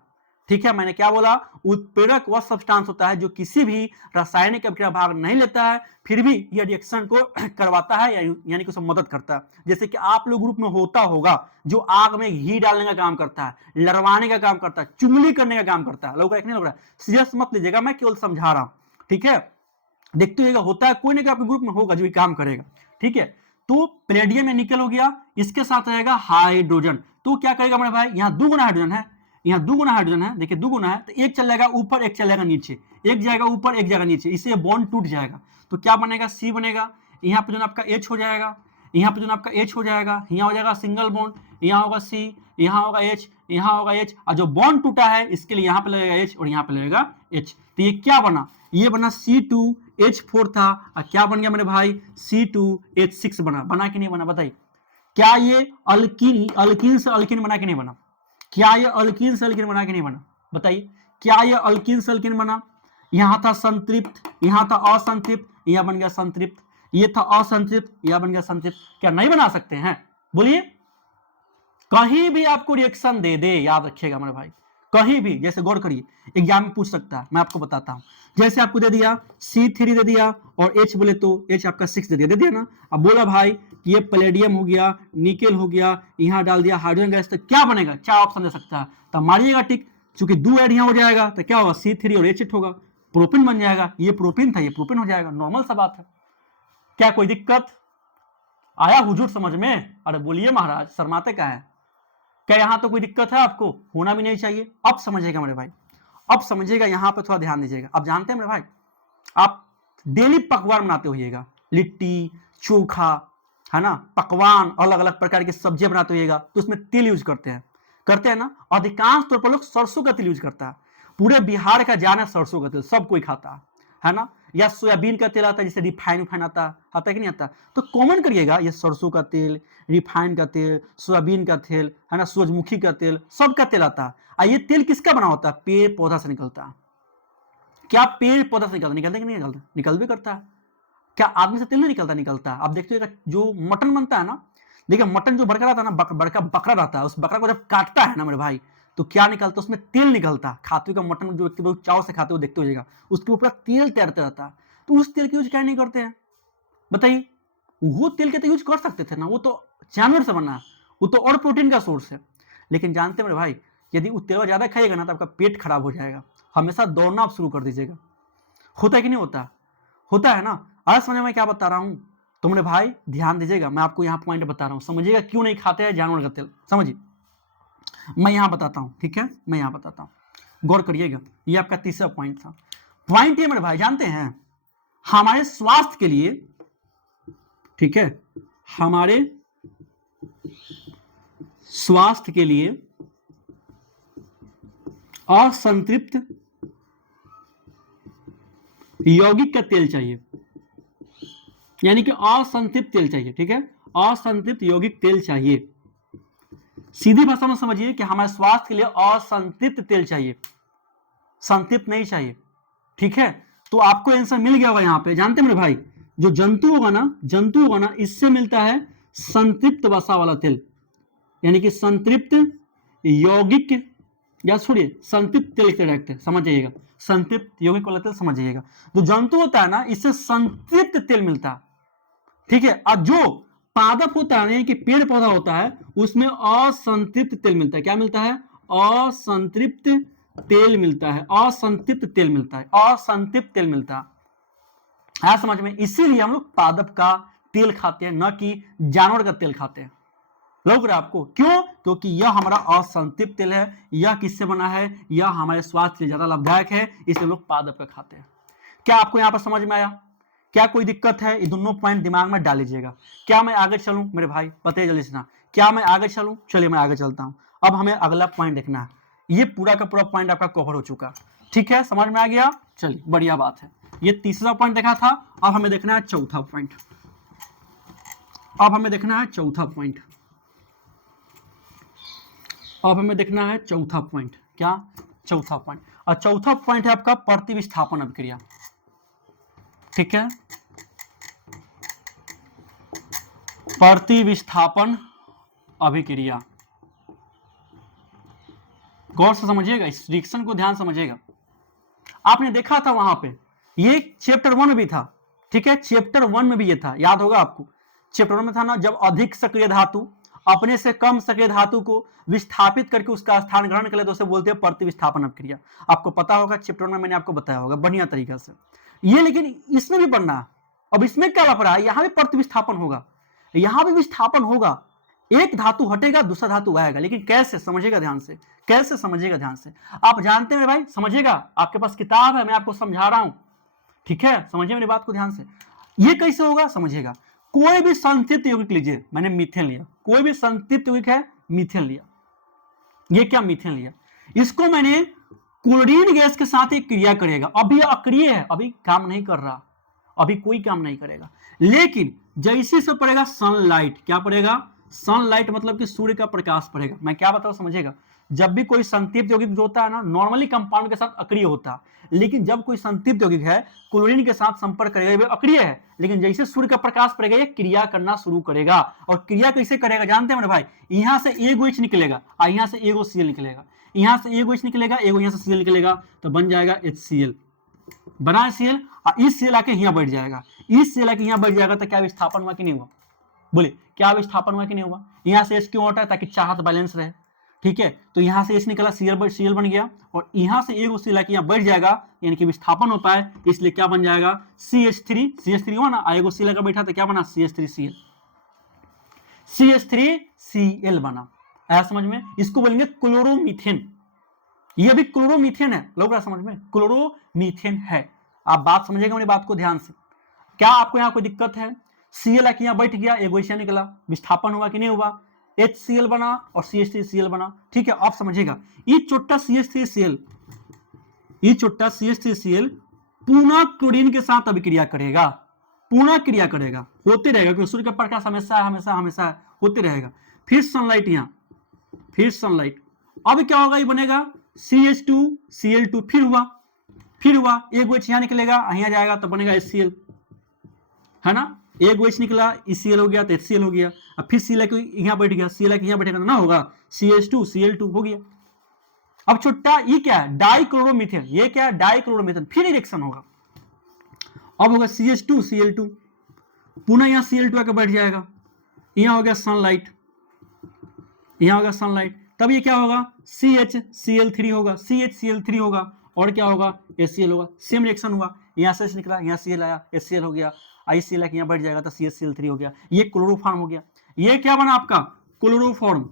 ठीक है। मैंने क्या बोला, उत्प्रेरक वह सब्सटेंस होता है जो किसी भी रासायनिक अभिक्रिया में भाग नहीं लेता है, फिर भी यह रिएक्शन को करवाता है, यानी कि उसमें मदद करता है। जैसे कि आप लोग ग्रुप में होता होगा जो आग में घी डालने का काम करता है, लड़वाने का काम करता है, चुंगली करने का काम करता है। लोग नहीं लग रहा है, सीरियस मत लीजिएगा, मैं केवल समझा रहा हूं, ठीक है। देखते हुएगा होता है, कोई ना कोई आपके ग्रुप में होगा जो भी काम करेगा, ठीक है। तो पैलेडियम या निकेल हो गया, इसके साथ रहेगा हाइड्रोजन। तो क्या करेगा मेरे भाई, यहाँ 2 गुना हाइड्रोजन है, यहाँ 2 गुना हाइड्रोजन है, देखिए 2 गुना है, तो एक चलेगा ऊपर, एक चलेगा नीचे, एक जाएगा ऊपर, एक जाएगा नीचे, इससे बॉन्ड टूट जाएगा। तो क्या बनेगा, सी बनेगा। यहाँ पे जो आपका H हो जाएगा, यहाँ पे जो आपका H हो जाएगा, यहाँ हो जाएगा सिंगल बॉन्ड, यहाँ होगा C, यहाँ होगा H, यहाँ होगा H, और जो बॉन्ड टूटा है इसके लिए यहाँ पे लगेगा H और यहाँ पे लगेगा H। तो ये क्या बना, ये बना C2H4 था, और क्या बन गया मेरे भाई, C2H6 बना। बना कि नहीं बना, बताइए। क्या ये अल्कीन, अल्कीन से अल्कीन बना कि नहीं बना, क्या ये अल्कीन से अल्कीन बना कि नहीं बना, बताइए। क्या ये अल्कीन से अल्कीन बना, यहां था संतृप्त, यहां था असंतृप्त, यह बन गया संतृप्त, ये था असंतृप्त, यह बन गया संतृप्त। क्या नहीं बना सकते हैं, बोलिए। कहीं भी आपको रिएक्शन दे दे, याद रखिएगा मेरे भाई, कहीं भी, जैसे गौर करिए, एग्जाम में पूछ सकता है, मैं आपको बताता हूं। जैसे आपको दे दिया C3 दे दिया और H बोले तो H आपका 6 दे दिया ना। अब बोला भाई कि ये पैलेडियम हो गया, निकेल हो गया, यहाँ डाल दिया हाइड्रोजन गैस, तो क्या बनेगा, 4 ऑप्शन दे सकता है, तो मारिएगा टिक। चूंकि 2 ऐड यहाँ हो जाएगा तो क्या होगा, C3 और H होगा, प्रोपिन बन जाएगा। ये प्रोपिन था, ये प्रोपिन हो जाएगा, नॉर्मल सा बात है। क्या कोई दिक्कत आया हुजूर समझ में, अरे बोलिए महाराज, शर्माते क्या है, क्या यहां तो कोई दिक्कत है, आपको होना भी नहीं चाहिए। अब समझिएगा मेरे भाई, अब समझिएगा, यहां पर थोड़ा ध्यान दीजिएगा। अब जानते हैं मेरे भाई, आप डेली पकवान बनाते होइएगा, लिट्टी चोखा, है ना, पकवान, अलग अलग प्रकार की सब्जियां बनाते होइएगा, तो उसमें तेल यूज करते हैं ना। अधिकांश तौर पर लोग सरसों का तेल यूज करता है, पूरे बिहार का जान है सरसों का तेल, सब कोई खाता है ना। या सोयाबीन का तेल आता है, जैसे रिफाइन आता है कि नहीं आता। तो कॉमन करिएगा, ये सरसों का तेल, रिफाइन का तेल, सोयाबीन का तेल, है ना, सूरजमुखी का तेल, सबका तेल आता है। ये तेल किसका बना होता है, पेड़ पौधा से निकलता है। क्या पेड़ पौधा से निकलता कि नहीं निकलता, निकल भी करता है। क्या आदमी से तेल नहीं निकलता, निकलता है। आप देखते हो जो मटन बनता है ना, देखिए मटन जो बड़का रहता है ना, बड़का बकरा रहता है, उस बकरा को जब काटता है ना मेरे भाई, तो क्या निकलता है, उसमें तेल निकलता। खाते का मटन जो व्यक्ति बहुत चाव से खाते हो, देखते हो उसके ऊपर तेल तैरता रहता है। तो उस तेल का यूज क्या नहीं करते हैं, बताइए। वो तेल के तो यूज कर सकते थे ना, वो तो जानवर से बना है, वो तो और प्रोटीन का सोर्स है। लेकिन जानते मेरे भाई, यदि वो तेल ज्यादा खाइएगा ना तो आपका पेट खराब हो जाएगा। हमेशा दौड़ना आप शुरू कर दीजिएगा। होता है कि नहीं होता, होता है ना। आज समझ में क्या बता रहा हूं, तो मेरे भाई ध्यान दीजिएगा, मैं आपको यहाँ पॉइंट बता रहा हूँ, समझिएगा क्यों नहीं खाते हैं जानवर का तेल, समझिए। मैं यहाँ बताता हूँ, ठीक है, मैं यहाँ बताता हूँ, गौर करिएगा। ये आपका तीसरा पॉइंट था। पॉइंट ये मेरे भाई जानते हैं, हमारे स्वास्थ्य के लिए, ठीक है, हमारे स्वास्थ्य के लिए असंतृप्त यौगिक का तेल चाहिए, यानी कि असंतृप्त तेल चाहिए, ठीक है, असंतृप्त यौगिक तेल चाहिए। सीधी भाषा में समझिए कि हमारे स्वास्थ्य के लिए असंतृप्त तेल चाहिए, संतृप्त नहीं चाहिए, ठीक है। तो आपको आंसर मिल गया होगा यहाँ पे, जानते हैं मेरे भाई, जो जंतु होगा ना, इससे मिलता है संतृप्त वसा वाला तेल, यानी कि संतृप्त यौगिक, या छोड़िए संतृप्त तेल डायरेक्ट समझ जाइएगा, संतृप्त यौगिक वाला तेल समझ जाइएगा। जो जंतु होता है ना, इससे संतृप्त तेल मिलता है, ठीक है। और जो पादप होता है, यानी कि पेड़ पौधा होता है, उसमें असंतृप्त तेल मिलता है। क्या मिलता है? असंतृप्त तेल मिलता है, असंतृप्त तेल मिलता है, असंतृप्त तेल मिलता है। आया समझ में? इसीलिए हम लोग पादप का तेल खाते हैं, न कि जानवर का तेल खाते हैं। लग रहा है आपको? क्यों? क्योंकि यह हमारा असंतृप्त तेल है, यह किससे बना है, यह हमारे स्वास्थ्य के लिए ज्यादा लाभदायक है, इसलिए लोग पादप का खाते हैं। क्या आपको यहां पर समझ में आया? क्या कोई दिक्कत है? ये दोनों पॉइंट दिमाग में डाल लीजिएगा। क्या मैं आगे चलूं मेरे भाई? बताइए जल्दी से ना, क्या मैं आगे चलूं? चलिए मैं आगे चलता हूं। अब हमें अगला पॉइंट देखना है। ये पूरा का पूरा पॉइंट आपका कवर हो चुका, ठीक है, समझ में आ गया? चलिए बढ़िया बात है। ये तीसरा पॉइंट देखा था, अब हमें देखना है चौथा पॉइंट। अब हमें देखना है चौथा पॉइंट। अब हमें देखना है चौथा पॉइंट। क्या? चौथा पॉइंट। और चौथा पॉइंट है आपका प्रतिविस्थापन अभिक्रिया, ठीक है, प्रतिविस्थापन अभिक्रिया। गौर से समझिएगा, इस रिएक्शन को ध्यान समझिएगा। आपने देखा था वहां पे, ये चैप्टर 1 में भी था, ठीक है, चैप्टर 1 में भी ये था, याद होगा आपको। चैप्टर 1 में था ना, जब अधिक सक्रिय धातु अपने से कम सक्रिय धातु को विस्थापित करके उसका स्थान ग्रहण कर ले तो उसे बोलते हैं प्रतिविस्थापन अभिक्रिया। आपको पता होगा, चैप्टर 1 में मैंने आपको बताया होगा बढ़िया तरीके से ये। लेकिन इसमें भी पढ़ना है। अब इसमें क्या लग रहा है, यहां भी प्रतिविस्थापन होगा, यहां भी विस्थापन होगा, एक धातु हटेगा दूसरा धातु आएगा, लेकिन कैसे? समझिएगा ध्यान से, कैसे समझिएगा ध्यान से। आप जानते हैं भाई, समझिएगा, आपके पास किताब है, मैं आपको समझा रहा हूं, ठीक है, समझिए मेरी बात को ध्यान से। ये कैसे होगा समझिएगा। कोई भी संतृप्त यौगिक लीजिए, मैंने मीथेन लिया, कोई भी संतृप्त यौगिक है, मीथेन लिया, ये क्या मीथेन लिया, इसको मैंने क्लोरीन गैस के साथ एक क्रिया करेगा। अभी अक्रिय है, अभी काम नहीं कर रहा, अभी कोई काम नहीं करेगा, लेकिन जैसे से पड़ेगा सनलाइट, क्या पड़ेगा? सनलाइट, मतलब कि सूर्य का प्रकाश पड़ेगा। मैं क्या बताऊं समझिएगा, जब भी कोई संतृप्त यौगिक जो होता है ना, नॉर्मली कंपाउंड के साथ अक्रिय होता है, लेकिन जब कोई संतृप्त यौगिक है क्लोरीन के साथ संपर्क करेगा, ये अक्रिय है, लेकिन जैसे सूर्य का प्रकाश पड़ेगा ये क्रिया करना शुरू करेगा। और क्रिया कैसे करेगा जानते हैं मेरे भाई? यहां से एगो एच निकलेगा और यहां से एगो सीएल निकलेगा, यहां से एगो एच निकलेगा, एगो यहां से सीएल निकलेगा, तो बन जाएगा HCl, बना सीएल, और इस सीएल आके यहां बैठ जाएगा, इस सीएल आके यहां बैठ जाएगा, तो क्या विस्थापन हुआ कि नहीं हुआ? बोले क्या विस्थापन हुआ कि नहीं हुआ? यहां से H क्यों हटा है? ताकि चाहत बैलेंस रहे, ठीक है। तो यहां से H निकला, सीएल बन गया, और यहां से एगो सीएल आके यहां बैठ जाएगा, यानी कि विस्थापन होता है, इसलिए क्या बन जाएगा? CH3 हुआ ना, एगो सीएल का बैठा तो क्या बना? CH3Cl, CH3Cl बना। आया समझ में? इसको बोलेंगे क्लोरोमीथेन, ये भी क्लोरोमीथेन है, लोग समझ में? क्लोरोमीथेन है। आप बात समझिएगा मेरी बात को ध्यान से। क्या आपको यहाँ कोई दिक्कत है? सीएल आके यहाँ बैठ गया, एगो एच निकला, विस्थापन हुआ कि नहीं हुआ? HCl बना और CH3Cl बना, ठीक है। आप समझिएगा, ये छोटा CH3Cl, ये छोटा CH3Cl पुनः क्लोरीन के साथ अभिक्रिया करेगा, पुनः क्रिया करेगा, होते रहेगा, क्योंकि सूर्य का प्रकाश हमेशा हमेशा हमेशा होते रहेगा। फिर सनलाइट यहाँ, फिर सनलाइट, अब क्या होगा? ये बनेगा CH2Cl2, फिर हुआ एगो एच यहाँ निकलेगा, यहाँ जाएगा तो बनेगा HCl, है ना। एगो एच निकला, CL हो गया तो HCl हो गया, अब फिर CL यहाँ बैठ गया, CL यहाँ बैठेगा ना होगा CH2Cl2 हो गया। अब छुट्टा ये क्या है? डाइक्लोरोमीथेन, ये क्या है? डाइक्लोरोमीथेन, फिर रिएक्शन होगा, अब होगा CH2Cl2, पुनः यहाँ Cl2 आकर बैठ जाएगा, यहाँ हो गया सनलाइट, यहाँ होगा सनलाइट, तब ये क्या होगा? CHCl3 होगा, CHCl3 होगा, और क्या होगा, HCl होगा। सेम रिएक्शन हुआ, यहाँ से निकला, यहाँ Cl आया, HCl हो गया, ICl यहाँ बढ़ जाएगा तो CHCl3 हो गया, ये क्लोरोफॉर्म हो गया। ये क्या बना आपका, क्लोरोफॉर्म,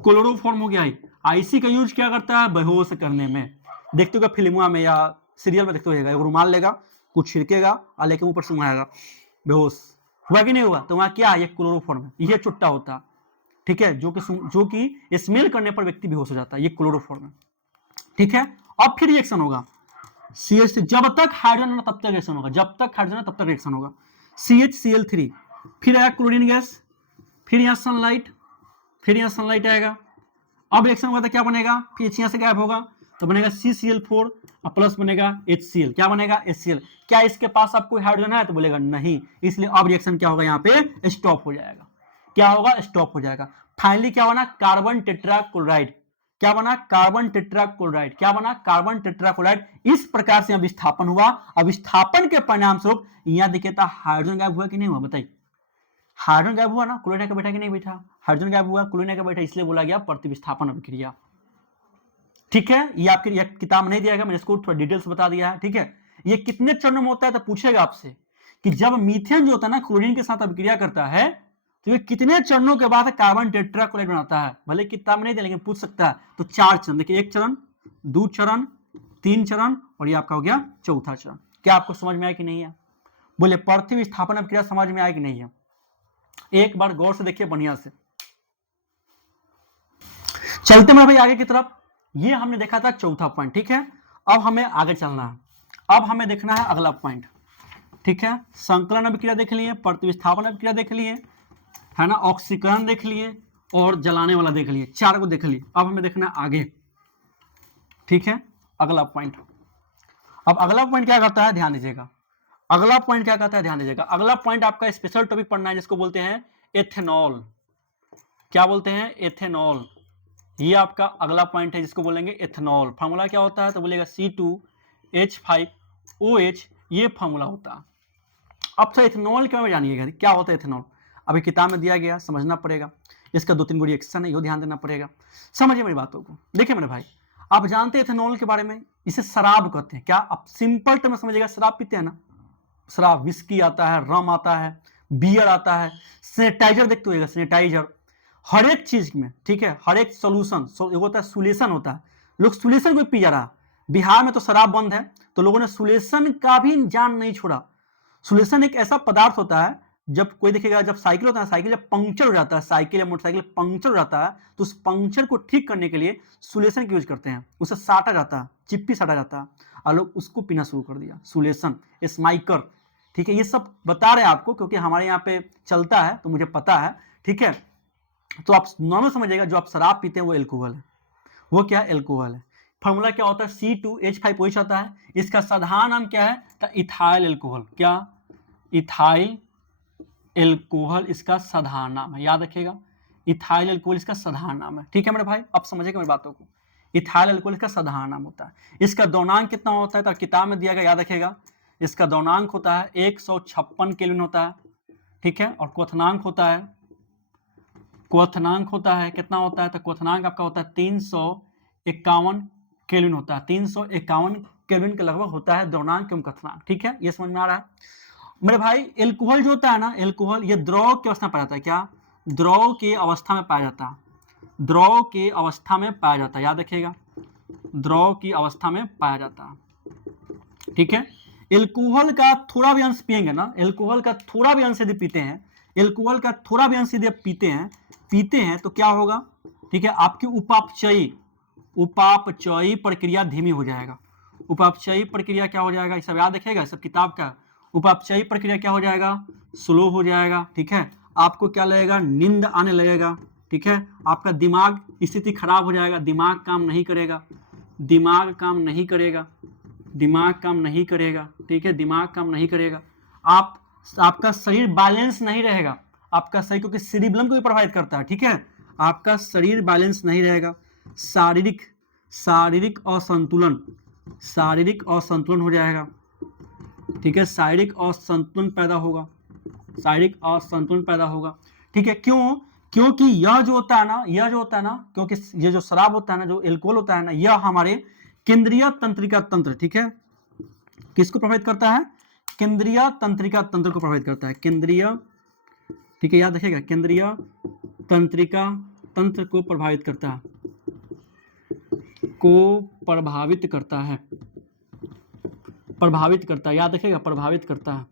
क्लोरोफॉर्म हो गया। IC का यूज क्या करता है, बेहोश करने में। देखते हो फिल्मों में या सीरियल में देखते होगा, रुमाल लेगा, कुछ छिड़केगा और लेके ऊपर से उड़ाएगा, बेहोश हुआ कि नहीं हुआ, तो वहां क्या है, ये क्लोरोफॉर्म है, ये चुट्टा होता है, ठीक है, जो कि स्मेल करने पर व्यक्ति बेहोश हो जाता है, ये क्लोरोफॉर्म है, ठीक है। अब फिर रिएक्शन होगा CH, जब तक हाइड्रोजन है तब तक रिएक्शन होगा, जब तक हाइड्रोजन है तब तक रिएक्शन होगा। CHCl3, फिर आया क्लोरीन गैस, फिर यहाँ सनलाइट, फिर यहाँ सनलाइट आएगा। अब रिएक्शन होगा तो क्या बनेगा, फिर यहाँ से गायब होगा तो बनेगा CCl4 और प्लस बनेगा HCl, क्या बनेगा, HCl। क्या इसके पास अब कोई हाइड्रोजन है, तो बोलेगा नहीं, इसलिए अब रिएक्शन क्या होगा, यहाँ पे स्टॉप हो जाएगा। क्या होगा, स्टॉप हो जाएगा। फाइनली क्या बना, कार्बन टेट्राक्लोराइड, क्या बना, कार्बन टेट्राक्लोराइड, क्या बना, कार्बन टेट्राक्लोराइड। इस प्रकार से विस्थापन हुआ। अब विस्थापन के परिणाम स्वरूप यहाँ देखिए था हाइड्रोजन गायब हुआ कि नहीं हुआ, बताइए। हाइड्रोजन गायब हुआ ना, क्लोरीन का बैठा कि नहीं बैठा, हाइड्रोजन गायब हुआ, क्लोरीन का बैठा, इसलिए बोला गया प्रतिविस्थापन अभिक्रिया, ठीक है। ये आपके ये किताब नहीं दिया गया, मैंने इसको थोड़ा डिटेल्स बता दिया है, ठीक है। ये कितने चरणों में होता है तो पूछेगा आपसे कि जब मीथेन जो होता है ना क्लोरीन के साथ अभिक्रिया करता है तो ये कितने चरणों के बाद कार्बन टेट्राक्लोराइड बनाता है, भले किताब में नहीं दिया लेकिन पूछ सकता है। तो 4 चरण, देखिए 1 चरण, 2 चरण, 3 चरण और ये आपका हो गया चौथा चरण। क्या आपको समझ में आया कि नहीं है, बोले प्रतिविस्थापन अभिक्रिया समझ में आया कि नहीं है, एक बार गौर से देखिए बढ़िया से। चलते हैं भाई आगे की तरफ। ये हमने देखा था चौथा पॉइंट, ठीक है। अब हमें आगे चलना है, अब हमें देखना है अगला पॉइंट, ठीक है। संकलन अभिक्रिया देख लिए, प्रतिविस्थापन अभिक्रिया देख लिए, है ना, ऑक्सीकरण देख लिए और जलाने वाला देख लिए, 4 को देख लिए। अब हमें देखना है आगे, ठीक है, अगला पॉइंट। अब अगला पॉइंट क्या करता है, ध्यान दीजिएगा। अगला पॉइंट क्या कहता है, ध्यान दीजिएगा। अगला पॉइंट आपका स्पेशल टॉपिक पढ़ना है जिसको बोलते हैं एथेनॉल। क्या बोलते हैं, एथेनॉल। ये आपका अगला पॉइंट है जिसको बोलेंगे एथेनॉल। फार्मूला क्या होता है तो बोलेगा C2H5OH, ये फार्मूला होता है। अब तो एथेनॉल के बारे में जानिएगा क्या होता है एथेनॉल, अभी किताब में दिया गया, समझना पड़ेगा। इसका 2-3 गो रिएक्शन है, ये ध्यान देना पड़ेगा। समझिए मेरी बातों को। देखिए मेरे भाई, आप जानते हैं एथेनॉल के बारे में, इसे शराब कहते हैं। क्या आप सिंपल टर्म में समझिएगा, शराब पीते हैं ना, शराब, विस्की आता है, रम आता है, बियर आता है, सैनिटाइजर देखते होगा, सैनिटाइजर हर एक चीज में, ठीक है, हर एक सोल्यूशन होता है, सोल्यूशन होता है, लोग सोल्यूशन को पी जा रहा। बिहार में तो शराब बंद है तो लोगों ने सोल्यूशन का भी जान नहीं छोड़ा। सोल्यूशन एक ऐसा पदार्थ होता है, जब कोई देखेगा, जब साइकिल होता है, साइकिल जब पंक्चर हो जाता है, साइकिल या मोटरसाइकिल पंक्चर हो जाता है तो उस पंक्चर को ठीक करने के लिए सोल्यूशन का यूज करते हैं, उसे साटा जाता है, चिप्पी साटा जाता है और लोग उसको पीना शुरू कर दिया, सोल्यूशन, स्माइकर, ठीक है। ये सब बता रहे हैं आपको क्योंकि हमारे यहाँ पे चलता है तो मुझे पता है, ठीक है। तो आप नॉर्मल समझिएगा, जो आप शराब पीते हैं वो एल्कोहल है, वो क्या एल्कोहल है। फॉर्मूला क्या होता है, C2H5OH आता है। इसका साधारण नाम क्या है तो इथाइल एल्कोहल, क्या, इथाइल एल्कोहल इसका साधारण नाम है, याद रखिएगा, इथाइल एल्कोहल इसका साधारण नाम है, ठीक है मेरे भाई। अब समझिएगा मेरी बातों को, इथाइल एल्कोहल इसका साधारण नाम होता है। इसका दौनांक कितना होता है तो किताब में दिया गया, याद रखिएगा। इसका दौनांक होता है 156 केल्विन होता है, ठीक है। और क्वथनांक होता है, क्वथनांक होता है कितना होता है तो क्वथनांक आपका होता है 351 केल्विन होता है, 351 केल्विन के लगभग होता है दौनांक एवं क्वथनांक, ठीक है। ये समझ में आ रहा है मेरे भाई। एल्कोहल जो होता है ना, एल्कोहल ये द्रव की अवस्था में पाया जाता है, क्या, द्रव की अवस्था में पाया जाता है, द्रव की अवस्था में पाया जाता है, याद रखिएगा, द्रव की अवस्था में पाया जाता है, ठीक है। एल्कोहल का थोड़ा भी अंश पिएंगे ना, एल्कोहल का थोड़ा भी अंश यदि पीते हैं, एल्कोहल का थोड़ा भी अंश यदि आप पीते हैं तो क्या होगा, ठीक है, आपकी उपापचयी प्रक्रिया धीमी हो जाएगा। उपापचयी प्रक्रिया क्या हो जाएगा, सब याद रखिएगा, सब किताब का। उपापचयी प्रक्रिया क्या हो जाएगा, स्लो हो जाएगा, ठीक है। आपको क्या लगेगा, नींद आने लगेगा, ठीक है। आपका दिमाग स्थिति खराब हो जाएगा, दिमाग काम नहीं करेगा, दिमाग काम नहीं करेगा, दिमाग काम नहीं करेगा, ठीक है, दिमाग काम नहीं करेगा। आपका शरीर बैलेंस नहीं रहेगा, आपका शरीर, क्योंकि सेरिबेलम को भी प्रभावित करता है, ठीक है। आपका शरीर बैलेंस नहीं रहेगा, शारीरिक असंतुलन हो जाएगा, ठीक है। शारीरिक असंतुलन पैदा होगा, ठीक है। क्यों, क्योंकि यह जो होता है ना, क्योंकि ये जो शराब होता है ना, जो एल्कोहल होता है ना, यह हमारे केंद्रीय तंत्रिका तंत्र, ठीक है, किसको प्रभावित करता है? केंद्रीय तंत्रिका तंत्र को प्रभावित करता है, केंद्रीय, ठीक है, याद रखिएगा, केंद्रीय तंत्रिका तंत्र को प्रभावित करता है, प्रभावित करता है, याद रखिएगा, प्रभावित करता है,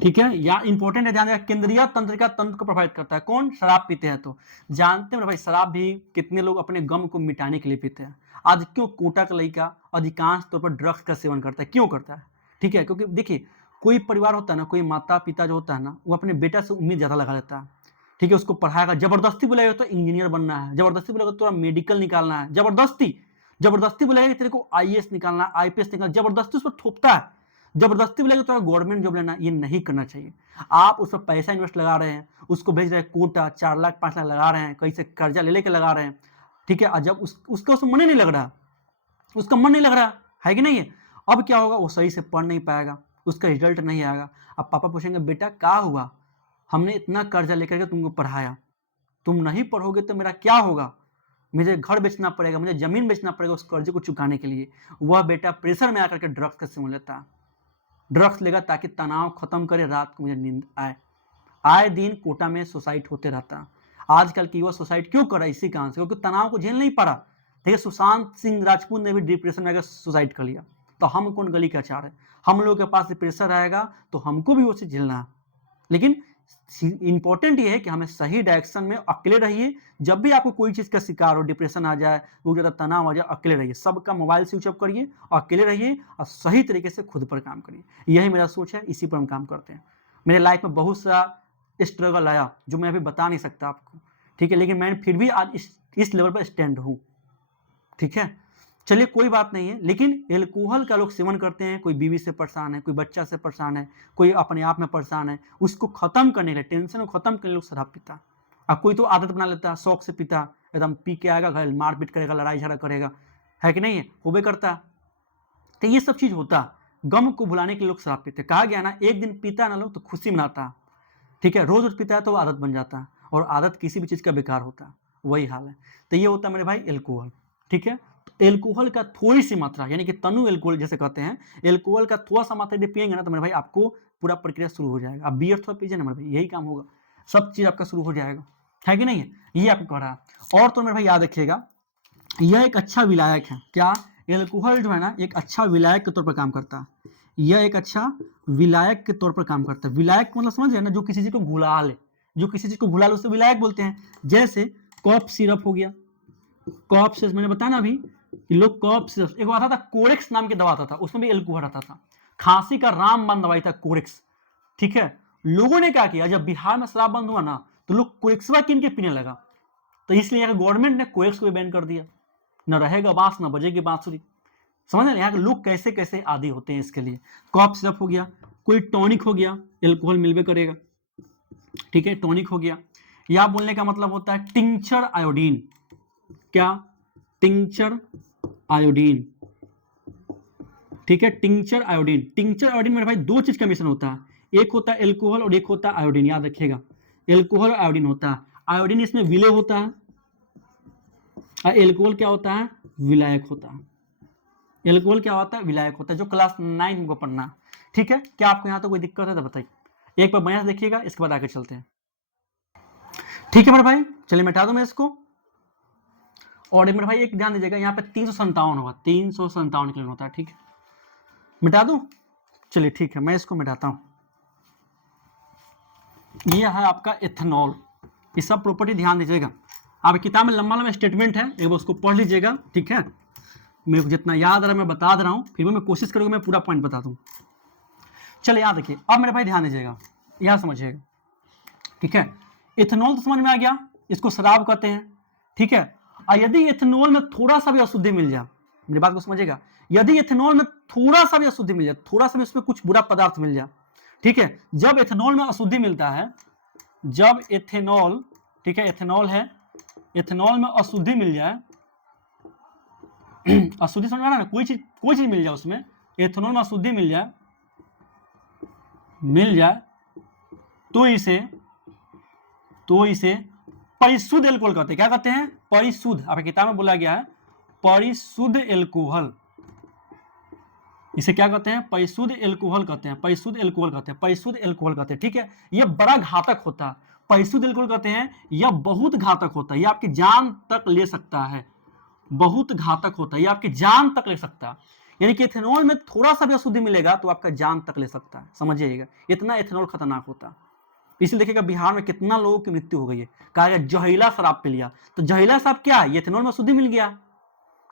ठीक है, या इंपॉर्टेंट है, ध्यान रखिएगा, केंद्रीय तंत्रिका तंत्र को प्रभावित करता है। कौन? शराब पीते हैं तो। जानते हैं भाई, शराब भी कितने लोग अपने गम को मिटाने के लिए पीते हैं। आज क्यों कोटा का लड़का अधिकांश तौर पर ड्रग्स का सेवन करता है? क्यों करता है? ठीक है, क्योंकि देखिए, कोई परिवार होता है ना, कोई माता पिता जो होता है ना, वो अपने बेटा से उम्मीद ज्यादा लगा लेता है, ठीक है, उसको पढ़ाएगा, जबरदस्ती बोलेगा तो इंजीनियर बनना है, जबरदस्ती बोलेगा तो मेडिकल निकालना है, जबरदस्ती बोलेगा कि तेरे को आईएएस निकालना है, आईपीएस निकालना, जबरदस्ती उस पर थोपता है, जबरदस्ती बोलेगा तो गवर्नमेंट जॉब लेना। ये नहीं करना चाहिए। आप उस पर पैसा इन्वेस्ट लगा रहे हैं, उसको भेज रहे हैं कोटा, 4 लाख 5 लाख लगा रहे हैं, कहीं से कर्जा ले लेके लगा रहे हैं, ठीक है, और जब उसका मन ही नहीं लग रहा, उसका मन नहीं लग रहा है कि नहीं है, अब क्या होगा? वो सही से पढ़ नहीं पाएगा, उसका रिजल्ट नहीं आएगा। अब पापा पूछेंगे, बेटा क्या हुआ? हमने इतना कर्जा लेकर के तुमको पढ़ाया, तुम नहीं पढ़ोगे तो मेरा क्या होगा? मुझे घर बेचना पड़ेगा, मुझे जमीन बेचना पड़ेगा उस कर्जे को चुकाने के लिए। वह बेटा प्रेशर में आकर के ड्रग्स का सेवन लेता है, ड्रग्स लेगा ताकि तनाव खत्म करे, रात को मुझे नींद आए। आए दिन कोटा में सुसाइड होते रहता। आजकल की युवा सुसाइड क्यों कर रहा है? इसी कारण से, क्योंकि तनाव को झेल नहीं पा रहा। देखिए, सुशांत सिंह राजपूत ने भी डिप्रेशन में आकर सुसाइड कर लिया, तो हम कौन गली का चार है? हम लोगों के पास प्रेशर आएगा तो हमको भी वो चीज झेलना है। लेकिन इंपॉर्टेंट ये है कि हमें सही डायरेक्शन में अकेले रहिए। जब भी आपको कोई चीज का शिकार हो, डिप्रेशन आ जाए, बहुत ज्यादा तनाव आ जाए, अकेले रहिए, सबका मोबाइल स्विच ऑफ करिए और अकेले रहिए और सही तरीके से खुद पर काम करिए। यही मेरा सोच है, इसी पर हम काम करते हैं। मेरे लाइफ में बहुत सा स्ट्रगल आया जो मैं अभी बता नहीं सकता आपको, ठीक है, लेकिन मैं फिर भी आज इस लेवल पर स्टैंड हूं, ठीक है। चलिए कोई बात नहीं है, लेकिन एल्कोहल का लोग सेवन करते हैं, कोई बीवी से परेशान है, कोई बच्चा से परेशान है, कोई अपने आप में परेशान है, उसको खत्म करने के लिए, टेंशन को खत्म करने के लिए लोग शराब पीता। अब कोई तो आदत बना लेता है, शौक से पीता, एकदम पी के आएगा घर, मारपीट करेगा, लड़ाई झगड़ा करेगा, है कि नहीं है? होबे करता। तो ये सब चीज होता, गम को भुलाने के लिए लोग शराब पीते। कहा गया ना, एक दिन पीता ना लोग तो खुशी मनाता, ठीक है, रोज रोज पीता है तो आदत बन जाता है, और आदत किसी भी चीज का बेकार होता है, वही हाल है। तो ये होता है मेरे भाई एल्कोहल, ठीक है। एल्कोहल का थोड़ी सी मात्रा, यानी कि तनु एल्कोहल जैसे कहते हैं, एल्कोहल का थोड़ा सा मात्रा यदि पिएंगे ना तो मेरे भाई आपको पूरा प्रक्रिया शुरू हो जाएगा। आप बियर थोड़ा पीजिए ना मेरे भाई, यही काम होगा, सब चीज आपका शुरू हो जाएगा, है कि नहीं है? ये आपको कह रहा है। और तो मेरे भाई याद रखिएगा, यह एक अच्छा विलायक है। क्या? एल्कोहल जो है ना, एक अच्छा विलायक के तौर पर काम करता है। यह एक अच्छा विलायक के तौर पर काम करता है। विलायक मतलब समझ ना, जो किसी चीज को घुला ले, जो किसी चीज को घुला ले उसे विलायक बोलते हैं। जैसे कॉफ सिरप हो गया, कॉफ सिरप मैंने बताया ना अभी कि लोग कॉफ सिरप, एक आता था कोरेक्स नाम की दवा आता था, उसमें भी एल्कोहल आता था। खांसी का रामबाण दवाई था कोरेक्स, ठीक है। लोगों ने क्या किया, जब बिहार में शराब बंद हुआ ना तो लोग कोरेक्सवा किन के पीने लगा, तो इसलिए यहाँ गवर्नमेंट ने कोरेक्स को बैन कर दिया। न रहेगा बांस न बजेगी बांसुरी। समझ रहे? यहाँ के लोग कैसे कैसे आदी होते हैं इसके लिए। कॉफ सिरप हो गया, कोई टॉनिक हो गया, एल्कोहल मिलबे करेगा, ठीक है, टॉनिक हो गया। या बोलने का मतलब होता है टिंचर आयोडीन। क्या? टिंचर आयोडीन, ठीक है, टिंचर आयोडीन। टिंचर आयोडीन मेरे भाई दो चीज का मिश्रण होता है, एक होता है एल्कोहल और एक होता है आयोडीन, याद रखिएगा, एल्कोहल और आयोडीन होता है। आयोडीन इसमें विलय होता है और एल्कोहल क्या होता है? विलायक होता है। एल्कोहल क्या होता है? विलायक होता है, जो क्लास 9 को पढ़ना, ठीक है। क्या आपको यहाँ तो कोई दिक्कत है तो बताइए, एक बार बढ़िया से देखिएगा, इसके बाद आगे चलते हैं, ठीक है मेरे भाई। चलिए मिटा दो मैं इसको। और मेरे भाई एक ध्यान दीजिएगा, यहाँ पे 357 होगा, 357 किलो होता है, ठीक है, मिटा दूं? चलिए ठीक है, मैं इसको मिटाता हूं। ये है आपका एथेनॉल, ये सब प्रॉपर्टी ध्यान दीजिएगा। आप किताब में लंबा लंबा स्टेटमेंट है, एक बार उसको पढ़ लीजिएगा, ठीक है। मेरे को जितना याद आ रहा है मैं बता दे रहा हूं, फिर मैं कोशिश करूंगा मैं पूरा पॉइंट बता दूं। चलिए यहाँ देखिए, अब मेरे भाई ध्यान दीजिएगा, यहाँ समझिएगा, ठीक है। इथेनॉल तो समझ में आ गया, इसको शराब कहते हैं, ठीक है। और यदि इथेनॉल में थोड़ा सा भी अशुद्धि मिल जाए, मेरी बात को समझिएगा, यदि इथेनॉल में थोड़ा सा भी अशुद्धि मिल जाए, थोड़ा सा भी उसमें कुछ बुरा पदार्थ मिल जाए, ठीक है, जब इथेनॉल में अशुद्धि मिलता है, जब इथेनॉल, ठीक है, इथेनॉल है, इथेनॉल में अशुद्धि मिल जाए, अशुद्धि समझ में आ रहा है ना, कोई चीज मिल जाए उसमें, इथेनॉल में अशुद्धि मिल जाए तो इसे तो इसे परिशुद्ध एल्कोहल कहते हैं। क्या कहते हैं? परिशुद्ध, आपकी किताब में बोला गया है परिशुद्ध एल्कोहल। इसे क्या कहते हैं? परिशुद्ध एल्कोहल कहते हैं, परिशुद्ध एल्कोहल कहते हैं, परिशुद्ध एल्कोहल कहते हैं। ठीक है, यह बड़ा घातक होता है, परिशुद्ध एल्कोहल कहते हैं, यह बहुत घातक होता है, यह आपकी जान तक ले सकता है, बहुत घातक होता है, यह आपकी जान तक ले सकता है। यानी कि एथेनॉल में थोड़ा सा भी अशुद्धि मिलेगा तो आपका जान तक ले सकता है, समझिएगा, इतना एथेनॉल खतरनाक होता है। इसलिए देखिएगा बिहार में कितना लोगों की मृत्यु हो गई है, कहा गया जहरीला शराब पी लिया। तो जहरीला शराब क्या है? एथेनॉल में अशुद्धि मिल गया।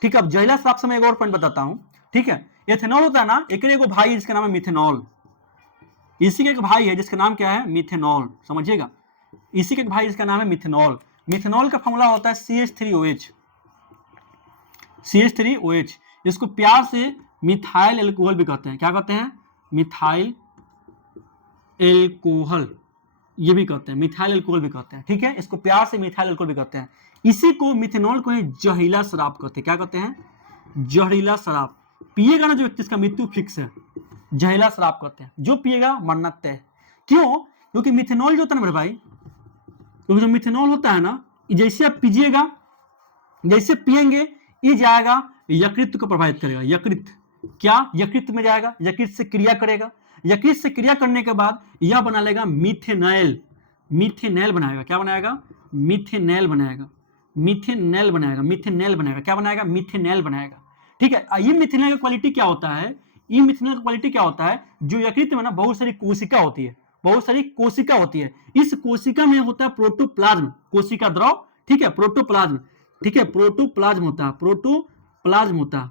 ठीक है, अब जहरीला शराब से मैं एक और पॉइंट बताता हूं। ठीक है, एथेनॉल होता है ना, एक भाई जिसका नाम है मिथेनॉल, इसी का एक भाई है जिसका नाम क्या है? मिथेनॉल, समझिएगा, इसी का एक भाई जिसका नाम है मिथेनॉल। मिथेनॉल का फॉर्मूला होता है CH3OH, CH3OH। इसको प्यार से मिथाइल एल्कोहल भी कहते हैं। क्या कहते हैं? मिथाइल एल्कोहल, ये भी कहते हैं, मिथाइल एल्कोहल भी कहते हैं। ठीक है, इसको प्यार से मिथाइल एल्कोहल भी कहते हैं। इसी को मिथेनॉल को जहरीला शराब कहते हैं। क्या कहते हैं? जहरीला शराब। पिएगा ना जो व्यक्ति, इसका मृत्यु फिक्स है, जहरीला शराब कहते हैं, जो पिएगा मरना तय। क्यों? क्योंकि मिथेनॉल जो होता है ना मेरे भाई, क्योंकि जो मिथेनॉल होता है ना, जैसे आप पीजिएगा, जैसे पिएंगे, ये जाएगा यकृत को प्रभावित करेगा। यकृत, क्या? यकृत में जाएगा, यकृत से क्रिया करेगा, यकृत से क्रिया करने के बाद यह बना लेगा मीथेनॉल, मीथेनॉल बनाएगा। क्या बनाएगा? मीथेनॉल बनाएगा, मीथेनॉल बनाएगा, मीथेनॉल बनाएगा। क्या बनाएगा? मीथेनॉल बनाएगा। ठीक है, ये मिथेनॉल का क्वालिटी क्या होता है? ये मिथेनॉल का क्वालिटी क्या होता है? जो यकृत में ना बहुत सारी कोशिका होती है, बहुत सारी कोशिका होती है, इस कोशिका में होता है प्रोटोप्लाज्म, कोशिका द्रव। ठीक है, प्रोटोप्लाज्म। ठीक है, प्रोटोप्लाज्म होता है, प्रोटोप्लाज्म होता है,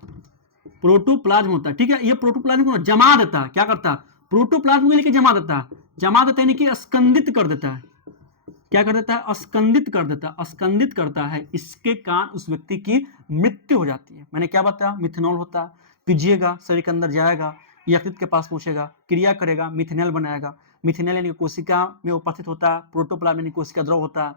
प्रोटोप्लाज्म होता है। ठीक है, ये प्रोटोप्लाज्म को जमा देता है। क्या करता है? प्रोटोप्लाज्म को लेकर जमा देता है, जमा देता है यानी कि स्कंदित कर देता है। क्या कर देता है? स्कंदित कर देता है, स्कंदित करता है। इसके कारण उस व्यक्ति की मृत्यु हो जाती है। मैंने क्या बताया? मिथेनॉल होता है, पीजिएगा, शरीर के अंदर जाएगा, यकृत के पास पहुंचेगा, क्रिया करेगा, मिथेनॉल बनाएगा। मिथेनॉल यानी कोशिका में उपस्थित होता है, प्रोटोप्लाज्म यानी कोशिका द्रव होता है,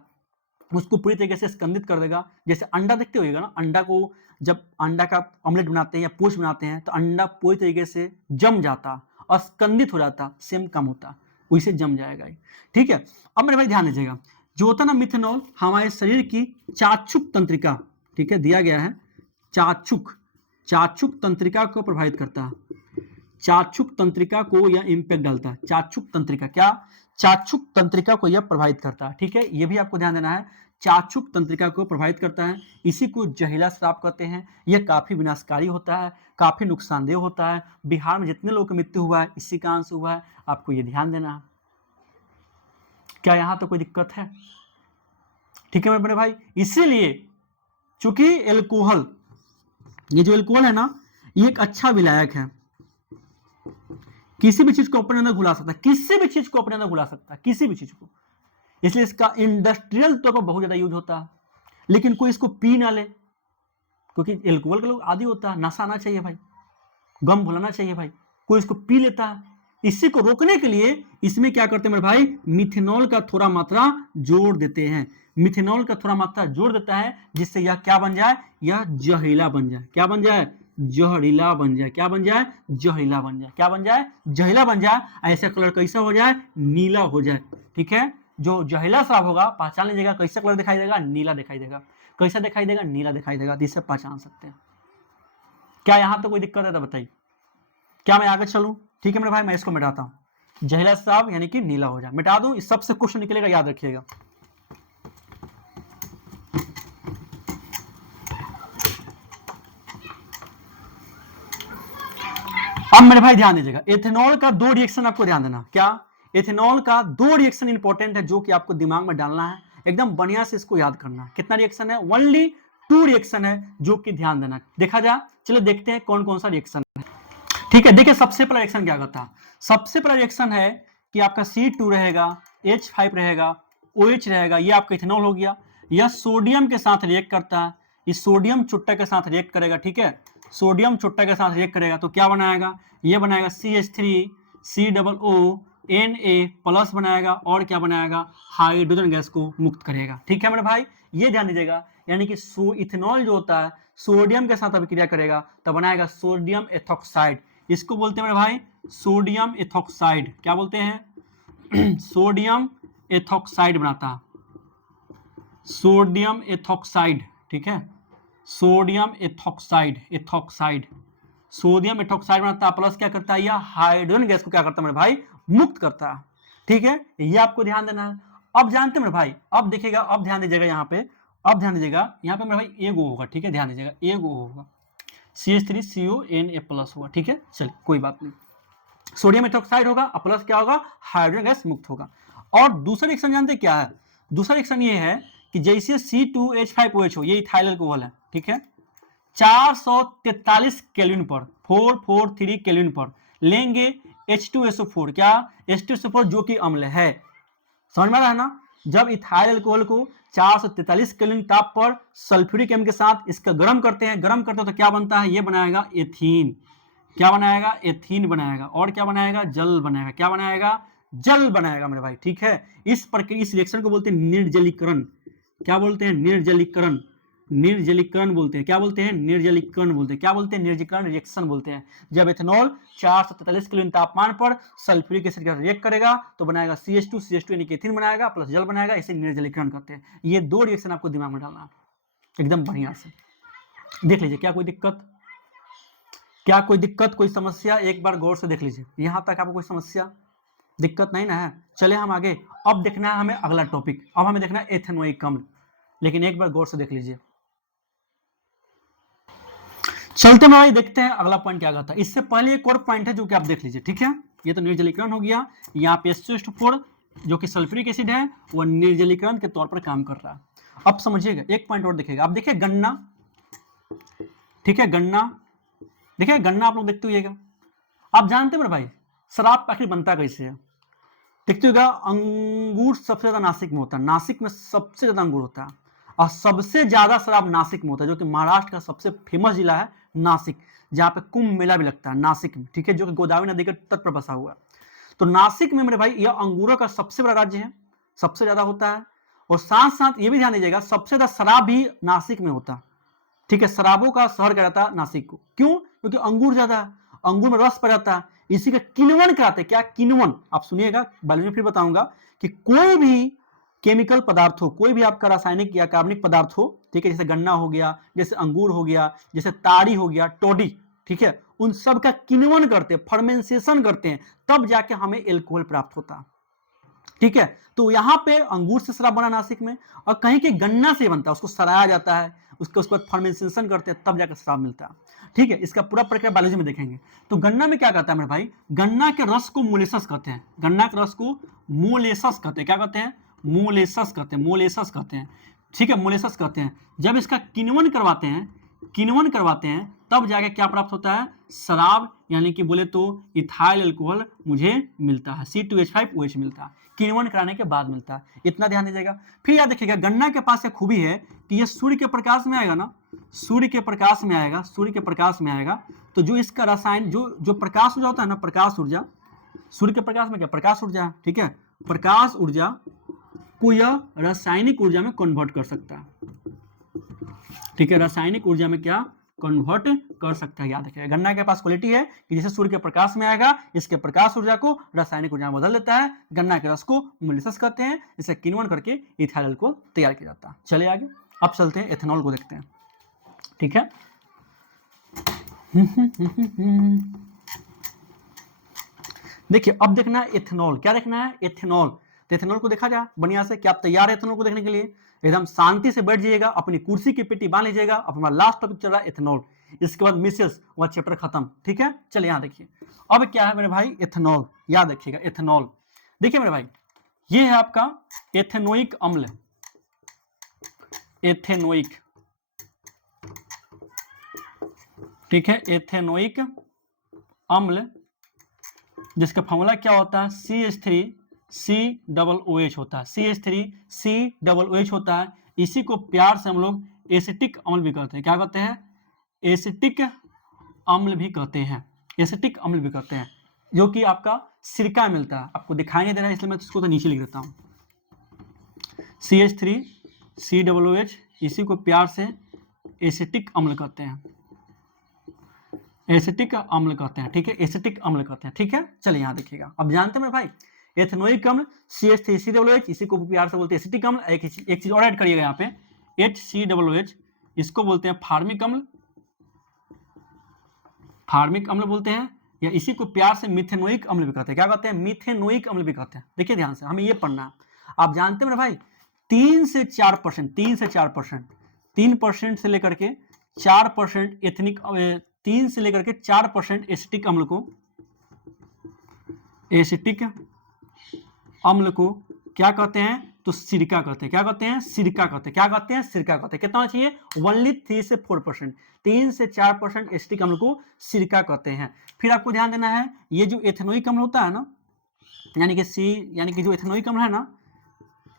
उसको पूरी तरीके से स्कंदित कर देगा। जैसे अंडा देखते होइएगा ना, अंडा को जब अंडा का ऑमलेट बनाते हैं या पोच बनाते हैं तो अंडा पूरी तरीके से जम जाता, स्कंदित हो जाता, सेम काम होता, वैसे जम जाएगा। ठीक है, अब मेरे भाई ध्यान दीजिएगा, जो होता ना मिथेनॉल, हमारे शरीर की चाक्षुक तंत्रिका, ठीक है, दिया गया है चाक्षुक, चाक्षुक तंत्रिका को प्रभावित करता है, चाक्षुक तंत्रिका को यह इंपैक्ट डालता है। चाक्षुक तंत्रिका, क्या? चाक्षुक तंत्रिका को यह प्रभावित करता है। ठीक है, यह भी आपको ध्यान देना है, चाक्षुक तंत्रिका को प्रभावित करता है। इसी को जहरीला शराब कहते हैं। यह काफी विनाशकारी होता है, काफी नुकसानदेह होता है। बिहार में जितने लोगों की मृत्यु हुआ है इसी कारण से हुआ है, आपको यह ध्यान देना है। क्या यहां तो कोई दिक्कत है? ठीक है मेरे बड़े भाई, इसीलिए चूंकि एल्कोहल, ये जो एल्कोहल है ना, ये एक अच्छा विलायक है, किसी भी चीज को अपने अंदर घुला सकता है, किसी भी चीज को अपने अंदर घुला सकता है, किसी भी चीज को। इसलिए इसका इंडस्ट्रियल तौर पर बहुत ज्यादा यूज होता है। लेकिन कोई इसको पी ना ले, क्योंकि एल्कोहल का लोग आदी होता है, नशा आना चाहिए भाई, गम भुलाना चाहिए भाई, कोई इसको पी लेता है। इसी को रोकने के लिए इसमें क्या करते हैं मेरे भाई? मिथेनॉल का थोड़ा मात्रा जोड़ देते हैं, मिथेनॉल का थोड़ा मात्रा जोड़ देता है, जिससे यह क्या बन जाए? यह जहरीला बन जाए। क्या बन जाए? जहरीला बन जाए। क्या बन जाए? जहरीला बन जाए। क्या बन जाए? जहरीला बन जाए। ऐसा कलर कैसा हो जाए? नीला हो जाए। ठीक है, जो जहरीला शराब होगा, पहचान लीजिएगा, कैसा कलर दिखाई देगा? नीला दिखाई देगा। कैसा दिखाई देगा? नीला दिखाई देगा। इससे पहचान सकते हैं। क्या यहां तो कोई दिक्कत है तो बताइए, क्या मैं आगे चलूं? ठीक है मेरे भाई, मैं इसको मिटाता हूं, जहरीला शराब यानी कि नीला हो जाए, मिटा दूं, इस सबसे क्वेश्चन निकलेगा, याद रखिएगा। अब मेरे भाई ध्यान दीजिएगा, एथेनॉल का दो रिएक्शन आपको ध्यान देना। क्या? एथेनॉल का दो रिएक्शन इंपॉर्टेंट है जो कि आपको दिमाग में डालना है, एकदम बढ़िया से इसको याद करना है। कितना रिएक्शन है? ओनली 2 रिएक्शन है जो कि ध्यान देना। देखा जा, चलो देखते हैं कौन कौन सा रिएक्शन है। ठीक है, देखिए सबसे पहला रिएक्शन क्या करता है? सबसे पहला रिएक्शन है कि आपका C2 रहेगा, H5 रहेगा, OH रहेगा, ये आपका इथेनॉल हो गया। यह सोडियम के साथ रिएक्ट करता है, इस सोडियम चुट्टा के साथ रिएक्ट करेगा। ठीक है, सोडियम चुट्टा के साथ रिएक्ट करेगा तो क्या बनाएगा? ये बनाएगा CH3 COO Na प्लस बनाएगा, और क्या बनाएगा? हाइड्रोजन गैस को मुक्त करेगा। ठीक है मेरे भाई, ये ध्यान दीजिएगा, यानी कि इथेनॉल जो होता है सोडियम के साथ अभिक्रिया करेगा तो बनाएगा सोडियम एथॉक्साइड। इसको बोलते हैं मेरे भाई सोडियम एथॉक्साइड। क्या बोलते हैं? सोडियम एथॉक्साइड बनाता है। सोडियम एथॉक्साइड, ठीक है, sodium ethoxide, ethoxide, sodium ethoxide बनाता है, प्लस क्या करता है, यह हाइड्रोजन गैस को क्या करता है मेरे भाई, मुक्त करता है। ठीक है, ये आपको ध्यान देना है। अब जानते हैं मेरे भाई, अब देखिएगा, अब ध्यान दीजिएगा यहाँ पे, अब ध्यान दीजिएगा यहाँ पे मेरे भाई एगो होगा, ठीक है, ध्यान दीजिएगा एगो होगा, CH3CONA+ होगा, ठीक है, चलिए कोई बात नहीं, सोडियम एथॉक्साइड होगा और प्लस क्या होगा, हाइड्रोजन गैस मुक्त होगा। और दूसरा रिएक्शन जानते क्या है, दूसरा रिएक्शन ये है कि जैसे C2H5OH हो, ये इथाइल अल्कोहल है, ठीक है, 443 केल्विन पर, 443 केल्विन पर लेंगे H2SO4, क्या H2SO4 जो कि अम्ल है, समझ में आ रहा है ना। जब इथाइल अल्कोहल को 443 केल्विन ताप पर सल्फ्यूरिक एसिड के साथ इसका गर्म करते हैं, गर्म करते हैं तो क्या बनता है, ये बनाएगा एथीन, क्या बनाएगा, एथीन बनाएगा, और क्या बनाएगा, जल बनाएगा, क्या बनाएगा, जल बनाएगा मेरे भाई, ठीक है। इस प्रक्रिया, इस रिएक्शन को बोलते हैं निर्जलीकरण, क्या बोलते हैं, निर्जलीकरण, निर्जलीकरण बोलते हैं, क्या बोलते हैं, निर्जलीकरण बोलते हैं, क्या बोलते हैं, निर्जलीकरण रिएक्शन बोलते हैं। जब एथेनॉल 443 केल्विन तापमान पर सल्फ्यूरिक एसिड का रिएक्ट करेगा तो बनाएगा CH2 यानी कि एथीन बनाएगा, प्लस जल बनाएगा, इसे निर्जलीकरण करते हैं। ये दो रिएक्शन आपको दिमाग में डालना एकदम बढ़िया से देख लीजिए। क्या कोई दिक्कत, क्या कोई दिक्कत, कोई समस्या, एक बार गौर से देख लीजिए, यहां तक आपको कोई समस्या दिक्कत नहीं ना है। चले हम आगे, अब देखना है हमें अगला टॉपिक, अब हमें देखना है एथेनोइक अम्ल, लेकिन एक बार गौर से देख लीजिए। चलते भाई देखते हैं अगला पॉइंट क्या कहता है। इससे पहले एक और पॉइंट है जो कि आप देख लीजिए, ठीक है, ये तो निर्जलीकरण हो गया, यहाँ पे H2SO4 जो कि सल्फ्यूरिक एसिड है वह निर्जलीकरण के तौर पर काम कर रहा है। अब समझिएगा, एक पॉइंट और देखिएगा, आप देखिए गन्ना, ठीक है, गन्ना, देखिए गन्ना आप लोग देखते हुएगा, आप जानते हैं मेरे भाई शराब आखिर बनता कैसे है, देखते होगा, अंगूर सबसे ज्यादा नासिक में होता है, नासिक में सबसे ज्यादा अंगूर होता है, और सबसे ज्यादा शराब नासिक में होता है, जो कि महाराष्ट्र का सबसे फेमस जिला है नासिक, जहां पे कुंभ मेला भी लगता है नासिक में, ठीक है, जो कि गोदावरी नदी के तट पर बसा हुआ है। तो नासिक में मेरे भाई यह अंगूरों का सबसे बड़ा राज्य है, सबसे ज्यादा होता है, और साथ साथ ये भी ध्यान दीजिएगा सबसे ज्यादा शराब भी नासिक में होता है, ठीक है, शराबों का शहर कहा जाता है नासिक को, क्यों, क्योंकि अंगूर ज्यादा है, अंगूर में रस पड़ जाता है, इसी का किण्वन कराते, क्या किण्वन, आप सुनिएगा बारे में फिर बताऊंगा कि कोई भी केमिकल पदार्थ हो, कोई भी आपका रासायनिक या कार्बनिक पदार्थ हो, ठीक है, जैसे गन्ना हो गया, जैसे अंगूर हो गया, जैसे ताड़ी हो गया, टोडी, ठीक है, उन सब का किण्वन करते हैं, फर्मेंटेशन करते हैं, तब जाके हमें एल्कोहल प्राप्त होता है, ठीक है। तो यहाँ पे अंगूर से शराब बना नासिक में, और कहीं के गन्ना से बनता है, उसको सराया जाता है, उसके बाद फर्मेंटेशन करते हैं, तब जाकर शराब मिलता है, ठीक है। इसका पूरा प्रक्रिया बायोलॉजी में देखेंगे। तो गन्ना में क्या कहता है मेरे भाई, गन्ना के रस को मोलेसस कहते हैं, गन्ना के रस को मोलेसस कहते हैं, क्या कहते हैं, मोलेसस कहते हैं, मोलेसस कहते हैं, ठीक है, मोलेसस कहते हैं। जब इसका किण्वन करवाते हैं, किण्वन करवाते हैं, तब जाके क्या प्राप्त होता है, शराब, यानी कि बोले तो इथाइल अल्कोहल मुझे मिलता है, C2H5OH मिलता है, किण्वन कराने के बाद मिलता है, इतना ध्यान दीजिएगा। फिर याद रखिएगा, गन्ना के पास एक खूबी है कि ये सूर्य के प्रकाश में आएगा ना, सूर्य के प्रकाश में आएगा, सूर्य के प्रकाश में आएगा, तो जो इसका रसायन, जो प्रकाश ऊर्जा होता है ना, प्रकाश ऊर्जा, सूर्य के प्रकाश में क्या, प्रकाश ऊर्जा, ठीक है, प्रकाश ऊर्जा को यह रासायनिक ऊर्जा में कन्वर्ट कर सकता है, ठीक है, रासायनिक ऊर्जा में क्या कन्वर्ट कर सकता है। याद रखिएगा, गन्ना के पास क्वालिटी है कि जैसे सूर्य के प्रकाश में आएगा, इसके प्रकाश ऊर्जा को रासायनिक ऊर्जा में बदल देता है, गन्ना के रस को मोलेसस कहते हैं, इसे किण्वन करके इथाइल अल्कोहल तैयार किया जाता है। चलिए आगे, अब चलते हैं एथेनॉल को देखते हैं, ठीक है। देखिए अब देखना है एथेनॉल, क्या देखना है, एथेनॉल। तो एथेनॉल को देखा जाए बढ़िया से, क्या आप तैयार है एथेनॉल को देखने के लिए, एकदम शांति से बैठ जाइएगा, अपनी कुर्सी की पेटी बांध लीजिएगा, अपना लास्ट टॉपिक चल रहा है एथेनॉल, इसके बाद मिसेस वह चैप्टर खत्म, ठीक है। चलिए यहाँ देखिए, अब क्या है मेरे भाई, एथेनॉल, याद रखिएगा एथेनॉल। देखिए मेरे भाई, ये है आपका एथेनोइक अम्ल, एथेनोइक, ठीक है, एथेनोइक अम्ल, जिसका फॉर्मूला क्या होता है, CH3COOH होता है, CH3COOH होता है। इसी को प्यार से हम लोग एसिटिक अम्ल भी कहते हैं, क्या कहते हैं, एसिटिक अम्ल भी कहते हैं, एसिटिक अम्ल भी कहते हैं, जो कि आपका सिरका मिलता है, आपको दिखाई नहीं दे रहा है इसलिए मैं इसको तो नीचे लिख देता हूँ, CH3COOH, इसी को प्यार से एसिटिक अम्ल कहते हैं, एसिटिक अम्ल कहते हैं, ठीक है, एसिटिक अम्ल कहते हैं, ठीक है। चलिए यहाँ देखिएगा, अब जानते हैं मेरे भाई एथेनोइक अम्ल CH3COOH, इसी को प्यार से बोलते हैं एसिटिक अम्ल। एक चीज और ऐड करिएगा यहाँ पे HCOOH, इसको बोलते हैं फार्मिक अम्ल, फार्मिक अम्ल बोलते हैं, या इसी को प्यार से मिथेनोइक अम्ल भी कहते हैं। क्या कहते हैं? मिथेनोइक अम्ल भी कहते हैं। देखिए ध्यान से, हमें ये पढ़ना है। आप जानते हैं मेरे भाई 3 से 4%, 3% से लेकर के 4% एथनिक, 3 से लेकर के 4% एसिटिक अम्ल को, एसिटिक अम्ल को क्या कहते हैं? तो सिरका कहते हैं। क्या कहते हैं? सिरका कहते हैं। क्या कहते हैं? सिरका कहते हैं। कितना होना चाहिए? ओनली 3 से 4%, 3 से 4% एसिटिक अम्ल को सिरका कहते हैं। फिर आपको ध्यान देना है, ये जो एथेनोइक अम्ल होता है ना, यानी कि जो एथेनोइक अम्ल है ना,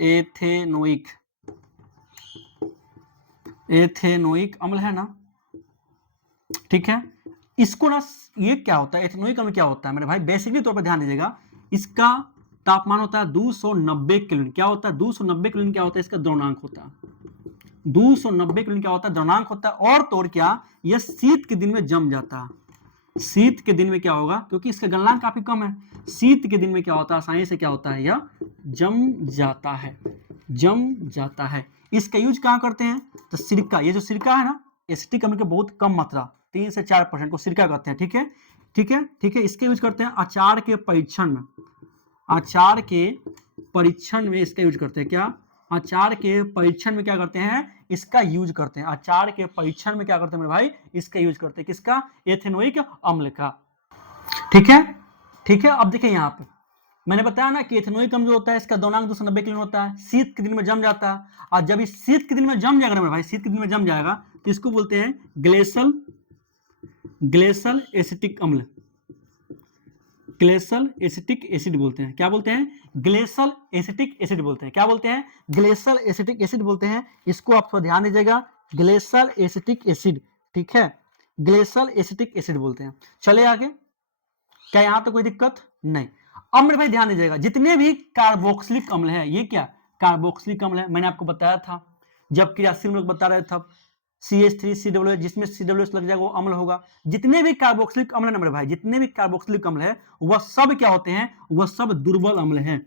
एथेनोइक अम्ल है ना, ठीक है, इसको ना, ये क्या होता है? एथेनोइक अम्ल क्या होता है मेरे भाई? बेसिकली तौर पर ध्यान दीजिएगा, इसका तापमान होता है 290 केल्विन। क्या होता है? 290 केल्विन क्या होता है? इसका द्रवणांक होता है 290 केल्विन। क्या होता है? द्रवणांक होता है। और तो और क्या, यह शीत के दिन में जम जाता है। शीत के दिन में क्या होगा? क्योंकि इसका गलनांक काफी कम है, शीत के दिन में क्या होता है? आसानी से क्या होता है? यह जम जाता है। इसका यूज कहां करते हैं? तो सिरका, ये जो सिरका है ना, एसिटिक अम्ल के बहुत कम मात्रा 3 से 4% को सिरका कहते हैं। ठीक है। इसके यूज करते हैं अचार के परीक्षण में। अचार के परीक्षण में इसका यूज करते हैं। क्या? अचार के परीक्षण में क्या करते हैं? इसका यूज करते हैं। अचार के परीक्षण में क्या करते हैं मेरे भाई? इसका यूज करते हैं। किसका? एथेनोइक अम्ल का। ठीक है। अब देखिए यहाँ पे मैंने बताया ना कि एथेनोइक अम्ल जो होता है, इसका द्रवणांक 290 केल्विन होता है, शीत के दिन में जम जाता है। और जब इस शीत के दिन में जम जाएगा मेरे भाई, शीत के दिन में जम जाएगा, तो इसको बोलते हैं ग्लेशियल एसिटिक अम्ल, ग्लेशियल एसिटिक एसिड बोलते हैं। क्या बोलते हैं? ग्लेशियल एसिटिक एसिड बोलते हैं। क्या बोलते हैं? ग्लेशियल एसिटिक एसिड बोलते हैं। इसको आप थोड़ा ध्यान दीजिएगा, ग्लेशियल एसिटिक एसिड। ठीक है, ग्लेशियल एसिटिक एसिड बोलते हैं। चले आगे, क्या यहां तो कोई दिक्कत नहीं? अब मेरे भाई ध्यान दीजिएगा, जितने भी कार्बोक्सिलिक अम्ल है, ये क्या कार्बोक्सिलिक अम्ल है? मैंने आपको बताया था जब क्रियाशील में बता रहे थे, CH3COOH, जिसमें COOH लग जाएगा वो अम्ल होगा। जितने भी कार्बोक्सिलिक अम्ल है ना मेरे भाई, जितने भी कार्बोक्सिलिक अम्ल है, वह सब क्या होते हैं? वह सब दुर्बल अम्ल है।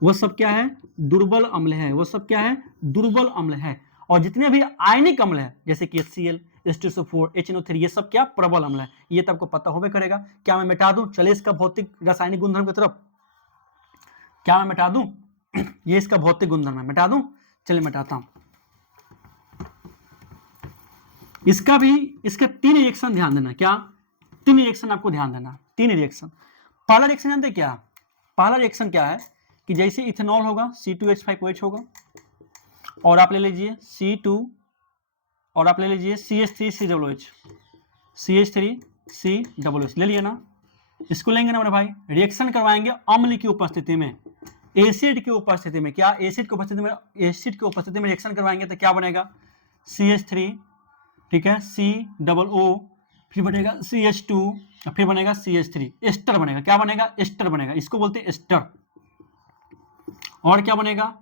वह सब क्या है? दुर्बल अम्ल है। वह सब क्या है? दुर्बल अम्ल है। और जितने भी आयनिक अम्ल है, जैसे कि HCl, H2SO4, HNO3, ये सब क्या? प्रबल अम्ल है। ये तो आपको पता होबे करेगा। क्या मैं मिटा दूं? चले इसका भौतिक रासायनिक गुणधर्म की तरफ। क्या मैं मिटा दूं? ये इसका भौतिक गुणधर्म है, मिटा दूं? चलिए मिटाता हूं। इसके 3 रिएक्शन ध्यान देना। क्या? 3 रिएक्शन आपको ध्यान देना। 3 रिएक्शन। पहला रिएक्शन जानते क्या? पहला रिएक्शन क्या है कि जैसे इथेनॉल होगा, C2H5OH होगा, और आप ले लीजिए C2, और आप ले लीजिए CH3COOH, CH3COOH ले लिए ना। इसको लेंगे ना मेरे भाई, रिएक्शन करवाएंगे अम्ल की उपस्थिति में, एसिड की उपस्थिति में। क्या? एसिड की उपस्थिति में रिएक्शन करवाएंगे तो क्या बनेगा? CH3, ठीक है, COO, फिर बनेगा CH2, फिर बनेगा CH3, एस्टर बनेगा। क्या बनेगा? एस्टर बनेगा। इसको बोलते हैं एस्टर। और क्या बनेगा?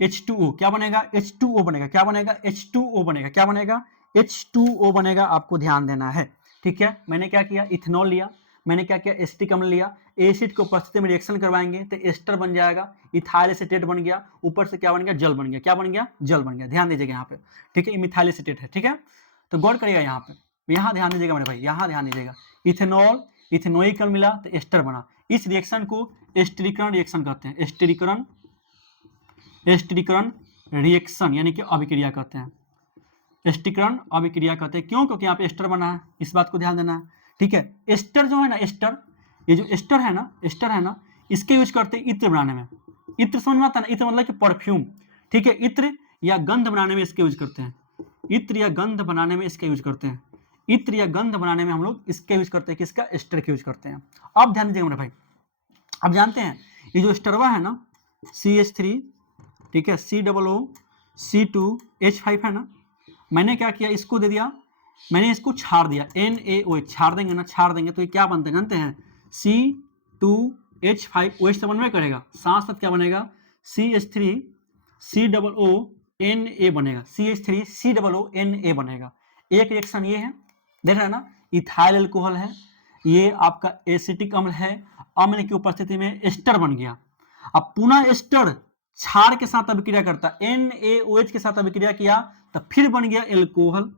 H2O। क्या बनेगा? H2O बनेगा। क्या बनेगा? H2O बनेगा। क्या बनेगा? H2O बनेगा। आपको ध्यान देना है। ठीक है, मैंने क्या किया? इथेनॉल लिया, मैंने क्या किया? एसिटिक अम्ल लिया, एसिड की उपस्थिति में रिएक्शन करवाएंगे तो एस्टर बन जाएगा, इथाइल एसीटेट बन गया, ऊपर से क्या बन गया? जल बन गया। क्या बन गया? जल बन गया। ध्यान दीजिएगा यहाँ पे। ठीक है, मिथाइल एसीटेट है। ठीक है, तो गौर करिएगा यहाँ पे, यहाँ ध्यान दीजिएगा मेरे भाई, यहाँ ध्यान दीजिएगा। इथेनॉल, इथेनोइक अम्ल मिला तो एस्टर बना। इस रिएक्शन को एस्टरीकरण रिएक्शन कहते हैं। एस्टरीकरण रिएक्शन यानी कि अभिक्रिया कहते हैं। एस्टरीकरण अभिक्रिया कहते हैं। क्यों? क्योंकि यहाँ पे एस्टर बना है, इस बात को ध्यान देना है। ठीक है, एस्टर जो है ना, एस्टर, ये जो एस्टर है ना, इसके यूज करते हैं इत्र बनाने में। इत्र समझ में आता है ना? इत्र मतलब कि परफ्यूम। ठीक है, इत्र या गंध बनाने में इसके यूज करते हैं। इत्र या गंध बनाने में इसका यूज करते हैं। इत्र या गंध बनाने में हम लोग इसका यूज करते हैं। किसका? एस्टर का यूज करते हैं। अब ध्यान दीजिएगा मेरे भाई, अब जानते हैं ये जो एस्टरवा है ना, CH3, ठीक है, COO, C2H5 है ना, मैंने क्या किया? इसको दे दिया, मैंने इसको छाड़ दिया, NaOH छाड़ देंगे ना, छाड़ देंगे तो ये क्या बनते हैं जानते हैं? C2H5OH से बनवे करेगा, साथ साथ क्या बनेगा? CH3COONA बनेगा, CH3COONA बनेगा। एक रिएक्शन ये है, देख रहे हैं ना, इथाइल अल्कोहल है, ये आपका एसिटिक अम्ल है, अम्ल की उपस्थिति में एस्टर बन गया। अब पुनः एस्टर क्षार के साथ अभिक्रिया करता, NaOH के साथ अभिक्रिया किया तो फिर बन गया एल्कोहल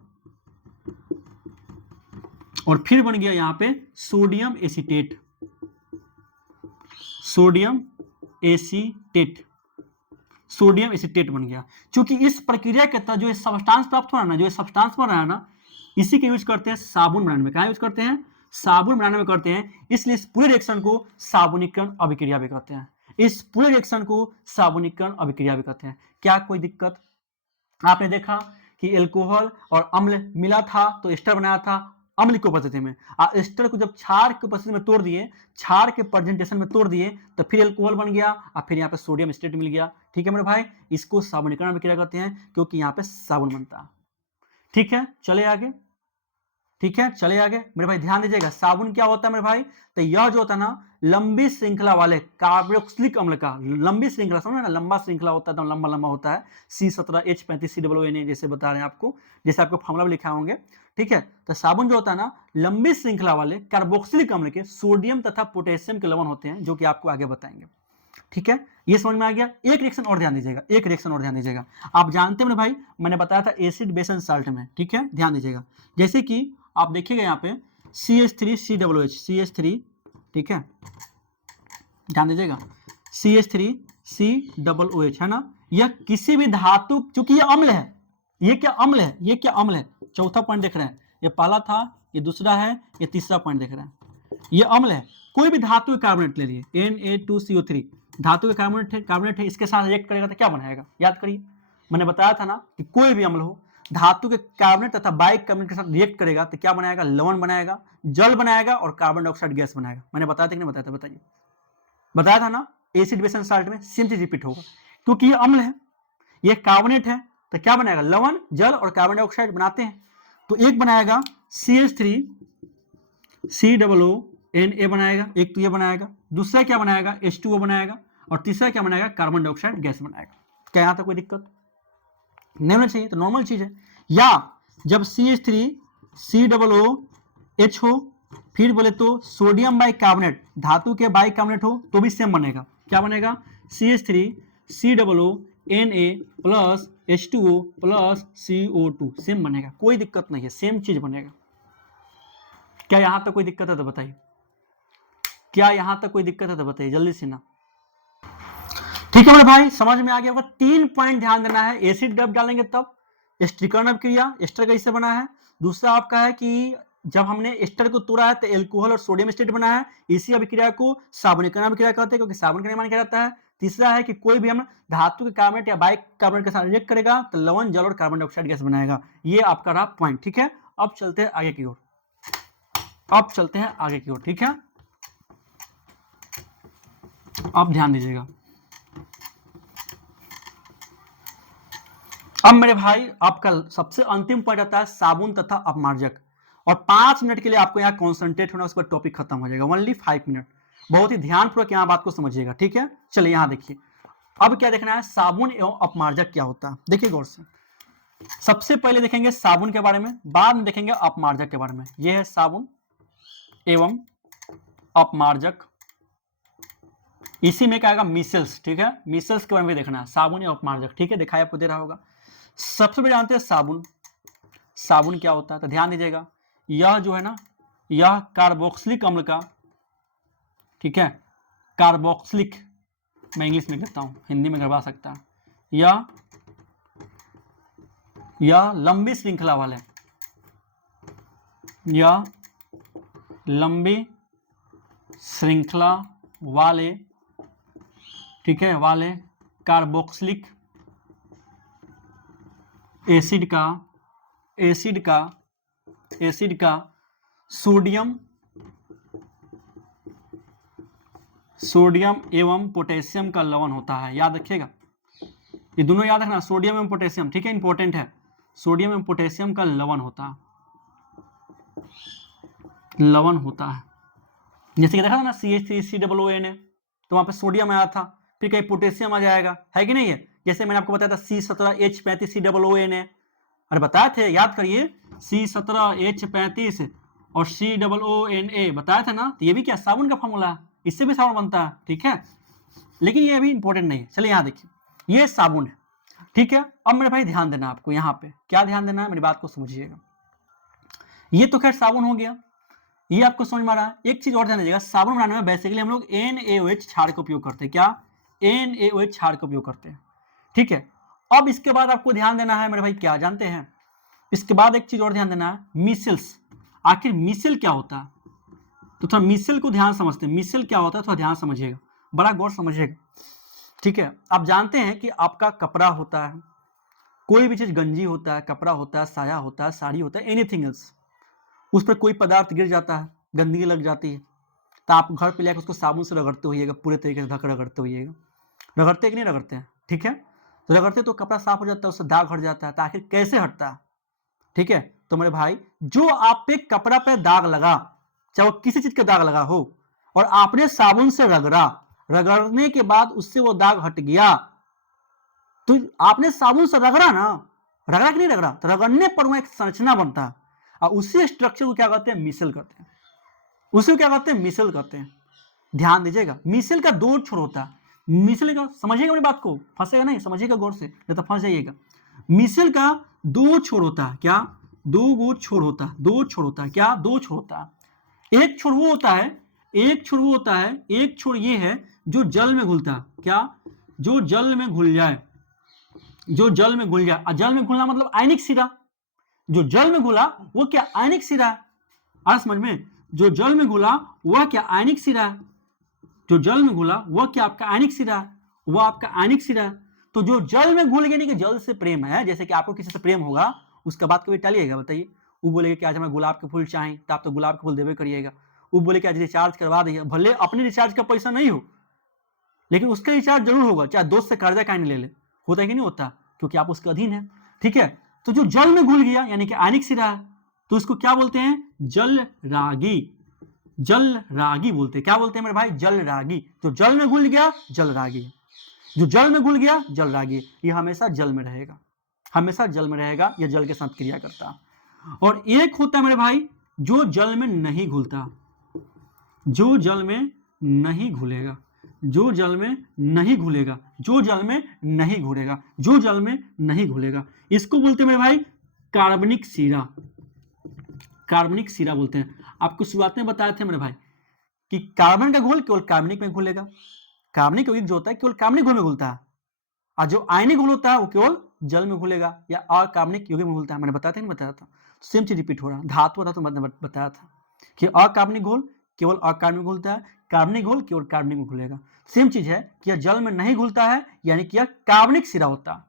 और फिर बन गया यहां पे sodium acetate, sodium acetate, sodium acetate बन गया। क्योंकि इस प्रक्रिया के तहत जो सब्सटेंस प्राप्त हो रहा है ना, जो सब्सटेंस बन रहा है ना, इसी के यूज करते हैं साबुन बनाने में। कहां यूज करते हैं? साबुन बनाने में करते हैं। इसलिए इस पूरे रिएक्शन को साबुनीकरण अभिक्रिया भी कहते हैं। इस पूरे रिएक्शन को साबुनीकरण अभिक्रिया भी कहते हैं। क्या कोई दिक्कत? आपने देखा कि एल्कोहल और अम्ल मिला था तो एस्टर बनाया था अम्ल की उपस्थिति में, और एस्टर को जब क्षार की उपस्थिति में तोड़ दिए, क्षार के प्रेजेंटेशन में तोड़ दिए, तो फिर एल्कोहल बन गया और फिर यहाँ पे सोडियम एसीटेट मिल गया। ठीक है मेरे भाई, इसको साबुनीकरण अभिक्रिया कहते हैं क्योंकि यहाँ पे साबुन बनता है। ठीक है, चले आगे। ठीक है, चले आगे मेरे भाई, ध्यान दीजिएगा। साबुन क्या होता है मेरे भाई? तो यह जो होता है ना, लंबी श्रृंखला वाले कार्बोक्सिलिक अम्ल का, लंबी श्रृंखला, समझ ना, लंबा श्रृंखला होता है, तो लंबा लंबा होता है, C17H35COONA, जैसे बता रहे हैं आपको, जैसे आपको फॉर्मूला भी लिखा होंगे। ठीक है, तो साबुन जो होता है ना, लंबी श्रृंखला वाले कार्बोक्सिलिक अम्ल के सोडियम तथा पोटेशियम के लवण होते हैं, जो कि आपको आगे बताएंगे। ठीक है, ये समझ में आ गया। एक रिएक्शन और ध्यान दीजिएगा, एक रिएक्शन और ध्यान दीजिएगा। आप जानते हैं मेरे भाई, मैंने बताया था एसिड बेस एंड साल्ट में। ठीक है, ध्यान दीजिएगा। जैसे कि आप देखिएगा यहाँ पे CH3COOH, CH3, ठीक है, ध्यान दीजिएगा, CH3COOH है ना, यह किसी भी धातु, चूंकि यह अम्ल है, ये क्या अम्ल है, ये क्या अम्ल है, चौथा पॉइंट देख रहे हैं, ये पहला था, ये दूसरा है, ये तीसरा पॉइंट देख रहे हैं, ये अम्ल है। कोई भी धातु के कार्बोनेट ले लिए, Na2CO3 धातु के कार्बोनेट है, इसके साथ रिएक्ट करेगा तो क्या बनाएगा? याद करिए, मैंने बताया था ना कि कोई भी अम्ल हो, धातु के कार्बोनेट तथा बाइक कार्बोनेट के साथ रिएक्ट करेगा तो क्या बनाएगा? लवण बनाएगा, जल बनाएगा और कार्बन डाइऑक्साइड गैस बनाएगा। मैंने बताया था कि नहीं बताया था? बताइए, बताया था ना। एसिड बेस एंड साल्ट में सेम चीज रिपीट होगा, क्योंकि ये अम्ल है, ये कार्बोनेट है, तो क्या बनाएगा? लवण, जल और कार्बन डाइऑक्साइड बनाते हैं। तो एक बनाएगा CH3COONA बनाएगा, एक तो ये बनाएगा, दूसरा क्या बनाएगा? H2O बनाएगा, और तीसरा क्या बनाएगा? कार्बन डाइऑक्साइड गैस बनाएगा। क्या यहां तक कोई दिक्कत नहीं होना चाहिए? तो नॉर्मल चीज है। या जब CH3COOH हो, फिर बोले तो सोडियम बाइकार्बोनेट, धातु के बाइकार्बोनेट हो, तो भी सेम बनेगा। क्या बनेगा? CH3COONA plus H2O plus CO2, same बनेगा, कोई दिक्कत नहीं है, सेम चीज बनेगा। क्या यहां तक कोई दिक्कत है तो बताइए, क्या यहां तक कोई दिक्कत है तो बताइए जल्दी से ना। ठीक है मेरे भाई, समझ में आ गया होगा। 3 पॉइंट ध्यान देना है। एसिड जब डालेंगे तब एस्टरीकरण अभिक्रिया, एस्टर कैसे बना है। दूसरा आपका है कि जब हमने एस्टर को तोड़ा है तो एल्कोहल और सोडियम एसीटेट बना है, इसी अभिक्रिया को साबुनीकरण अभिक्रिया कहते हैं, क्योंकि साबुन का निर्माण किया जाता है। तीसरा है कि कोई भी हम धातु के कार्बोनेट या बाइक कार्बोनेट के साथ रिएक्ट करेगा तो लवण, जल और कार्बन डाइऑक्साइड गैस बनाएगा। ये आपका रहा पॉइंट। ठीक है, अब चलते हैं आगे की ओर, अब चलते हैं आगे की ओर। ठीक है, अब ध्यान दीजिएगा। अब मेरे भाई आपका सबसे अंतिम पॉइंट आता है साबुन तथा अपमार्जक, और 5 मिनट के लिए आपको यहाँ कॉन्सेंट्रेट होना, उसके बाद टॉपिक खत्म हो जाएगा। ओनली 5 मिनट, बहुत ही ध्यानपूर्वक यहाँ बात को समझिएगा। ठीक है, चलिए यहाँ देखिए, अब क्या देखना है, साबुन एवं अपमार्जक क्या होता है। देखिए गौर से, सबसे पहले देखेंगे साबुन के बारे में, बाद में देखेंगे अपमार्जक के बारे में। यह है साबुन एवं अपमार्जक, इसी में क्या आएगा? मिसल्स। ठीक है, मिसल्स के बारे में देखना है, साबुन एवं अपमार्जक। ठीक है, दिखाई आपको दे रहा होगा। सबसे पहले जानते हैं साबुन, साबुन क्या होता है, तो ध्यान दीजिएगा, यह जो है ना, यह कार्बोक्सिलिक अम्ल का, ठीक है, कार्बोक्सिलिक, मैं इंग्लिश में कहता हूं, हिंदी में करवा सकता है, यह लंबी श्रृंखला वाले, यह लंबी श्रृंखला वाले, ठीक है, वाले कार्बोक्सिलिक एसिड का सोडियम एवं पोटेशियम का लवण होता है। याद रखिएगा, ये दोनों याद रखना, सोडियम एवं पोटेशियम। ठीक है, इंपॉर्टेंट है, सोडियम एवं पोटेशियम का लवण होता है, लवण होता है। जैसे कि देखा था ना CH3COONA, तो वहां पे सोडियम आया था, फिर कहीं पोटेशियम आ जाएगा, है कि नहीं है। जैसे मैंने आपको बताया था C17H35COONA, अरे बताए थे, याद करिए, C17H35 और COONA बताया था ना, तो ये भी क्या साबुन का फॉर्मूला है। इससे भी साबुन बनता है, ठीक है, लेकिन ये अभी इंपॉर्टेंट नहीं है। चलिए यहाँ देखिए, ये साबुन है, ठीक है। अब मेरे भाई ध्यान देना, आपको यहाँ पे क्या ध्यान देना है, मेरी बात को समझिएगा। ये तो खैर साबुन हो गया, ये आपको समझ में आ रहा है। एक चीज और ध्यान दीजिएगा, साबुन बनाने में बेसिकली हम लोग NaOH क्षार का उपयोग करते हैं। क्या? NaOH क्षार का उपयोग करते हैं, ठीक है। अब इसके बाद आपको ध्यान देना है मेरे भाई, क्या जानते हैं, इसके बाद एक चीज और ध्यान देना है, मिसल्स। आखिर मिसल क्या होता है, तो थोड़ा मिसल को ध्यान समझते हैं। मिसल क्या होता है थोड़ा ध्यान समझिएगा, बड़ा गौर समझिएगा, ठीक है। आप जानते हैं कि आपका कपड़ा होता है, कोई भी चीज, गंजी होता है, कपड़ा होता है, साया होता है, साड़ी होता है, एनीथिंग एल्स, उस पर कोई पदार्थ गिर जाता है, गंदगी लग जाती है, तो आप घर पे लेकर उसको साबुन से रगड़ते होइएगा, पूरे तरीके से ढक रगड़ते होइएगा। रगड़ते कि नहीं रगड़ते हैं, ठीक है। तो रगड़ते तो कपड़ा साफ हो जाता है, उससे दाग हट जाता है। तो आखिर कैसे हटता है, ठीक है। तो मेरे भाई, जो आप पे कपड़ा पे दाग लगा, चाहे वो किसी चीज का दाग लगा हो, और आपने साबुन से रगड़ा, रगड़ने के बाद उससे वो दाग हट गया, तो आपने साबुन से रगड़ा ना, रगड़ा कि नहीं रगड़ा, तो रगड़ने पर वह एक संरचना बनता है, और उसी स्ट्रक्चर को क्या कहते हैं, मिसल कहते हैं। उसी को क्या कहते हैं, मिसल कहते हैं। ध्यान दीजिएगा, मिसल का दो छोर होता है। मिसल का, समझिएगा मेरी बात को, फंसेगा नहीं, समझिएगा गौर से, नहीं तो फंस जाइएगा। मिसल का दो छोर होता है, क्या? दो छोर होता है, दो छोर होता है, क्या? दो छोर होता है। एक छोर वो होता है, एक छोर वो होता है, एक छोर ये है जो जल में घुलता है, क्या? जो जल में घुल जाए, जो जल में घुल जाए। जल में घुलना मतलब आयनिक सिरा, जो जल में घुला वो क्या, आयनिक सिरा है। आ समझ में, जो जल में घुला वह क्या, आयनिक सिरा है। जो जल में घुला वह क्या, आपका आयनिक सिरा है, वह आपका आयनिक सिरा है। तो जो जल में घुल गया, नहीं कि जल से प्रेम है, जैसे कि आपको किसी से प्रेम होगा, उसका बात कभी टालिएगा, बताइए। वो बोलेगा कि आज हमें गुलाब के फूल चाहिए, तो आप तो गुलाब के फूल देवे करिएगा। वो बोले कि आज रिचार्ज करवा दिए, भले अपने रिचार्ज का पैसा नहीं हो, लेकिन उसका रिचार्ज जरूर होगा, चाहे दोस्त से कर्जा काहे नहीं ले ले। होता है कि नहीं होता, क्योंकि आप उसके अधीन है, ठीक है। तो जो जल में घुल गया, यानी कि आयनिक सिरा है, तो इसको क्या बोलते हैं, जल रागी। जल रागी बोलते हैं, क्या बोलते हैं मेरे भाई, जल रागी। जो जल में घुल गया, जल रागी। जो जल में घुल गया, जल रागी। ये हमेशा जल में रहेगा, हमेशा जल में रहेगा, यह जल के साथ क्रिया करता है। और एक होता है मेरे भाई, जो जल में नहीं घुलता, जो जल में नहीं घुलेगा, जो जल में नहीं घुलेगा, जो जल में नहीं घुलेगा, जो जल में नहीं घुलेगा, इसको बोलते हैं मेरे भाई कार्बनिक सीरा। कार्बनिक सीरा बोलते हैं। आपको शुरुआत में बताए थे मेरे भाई कि कार्बन का घोल केवल कार्बनिक में घुलेगा, कार्बनिक यौगिक जो होता है केवल कार्बनिक घोल में घुलता है, और जो आयनिक घोल होता है वो केवल जल में घुलेगा या अकार्बनिक यौगिक में घुलता है। मैंने बताया था, नहीं बताया था, सेम चीज रिपीट हो रहा है। धातु था तो मैंने बताया था कि अकार्बनिक घोल केवल अकार्बनिक घुलता है, कार्बनिक घोल केवल कार्बनिक में घुलेगा। सेम चीज है कि यह जल में नहीं घुलता है, यानी कि यह कार्बनिक सिरा होता है,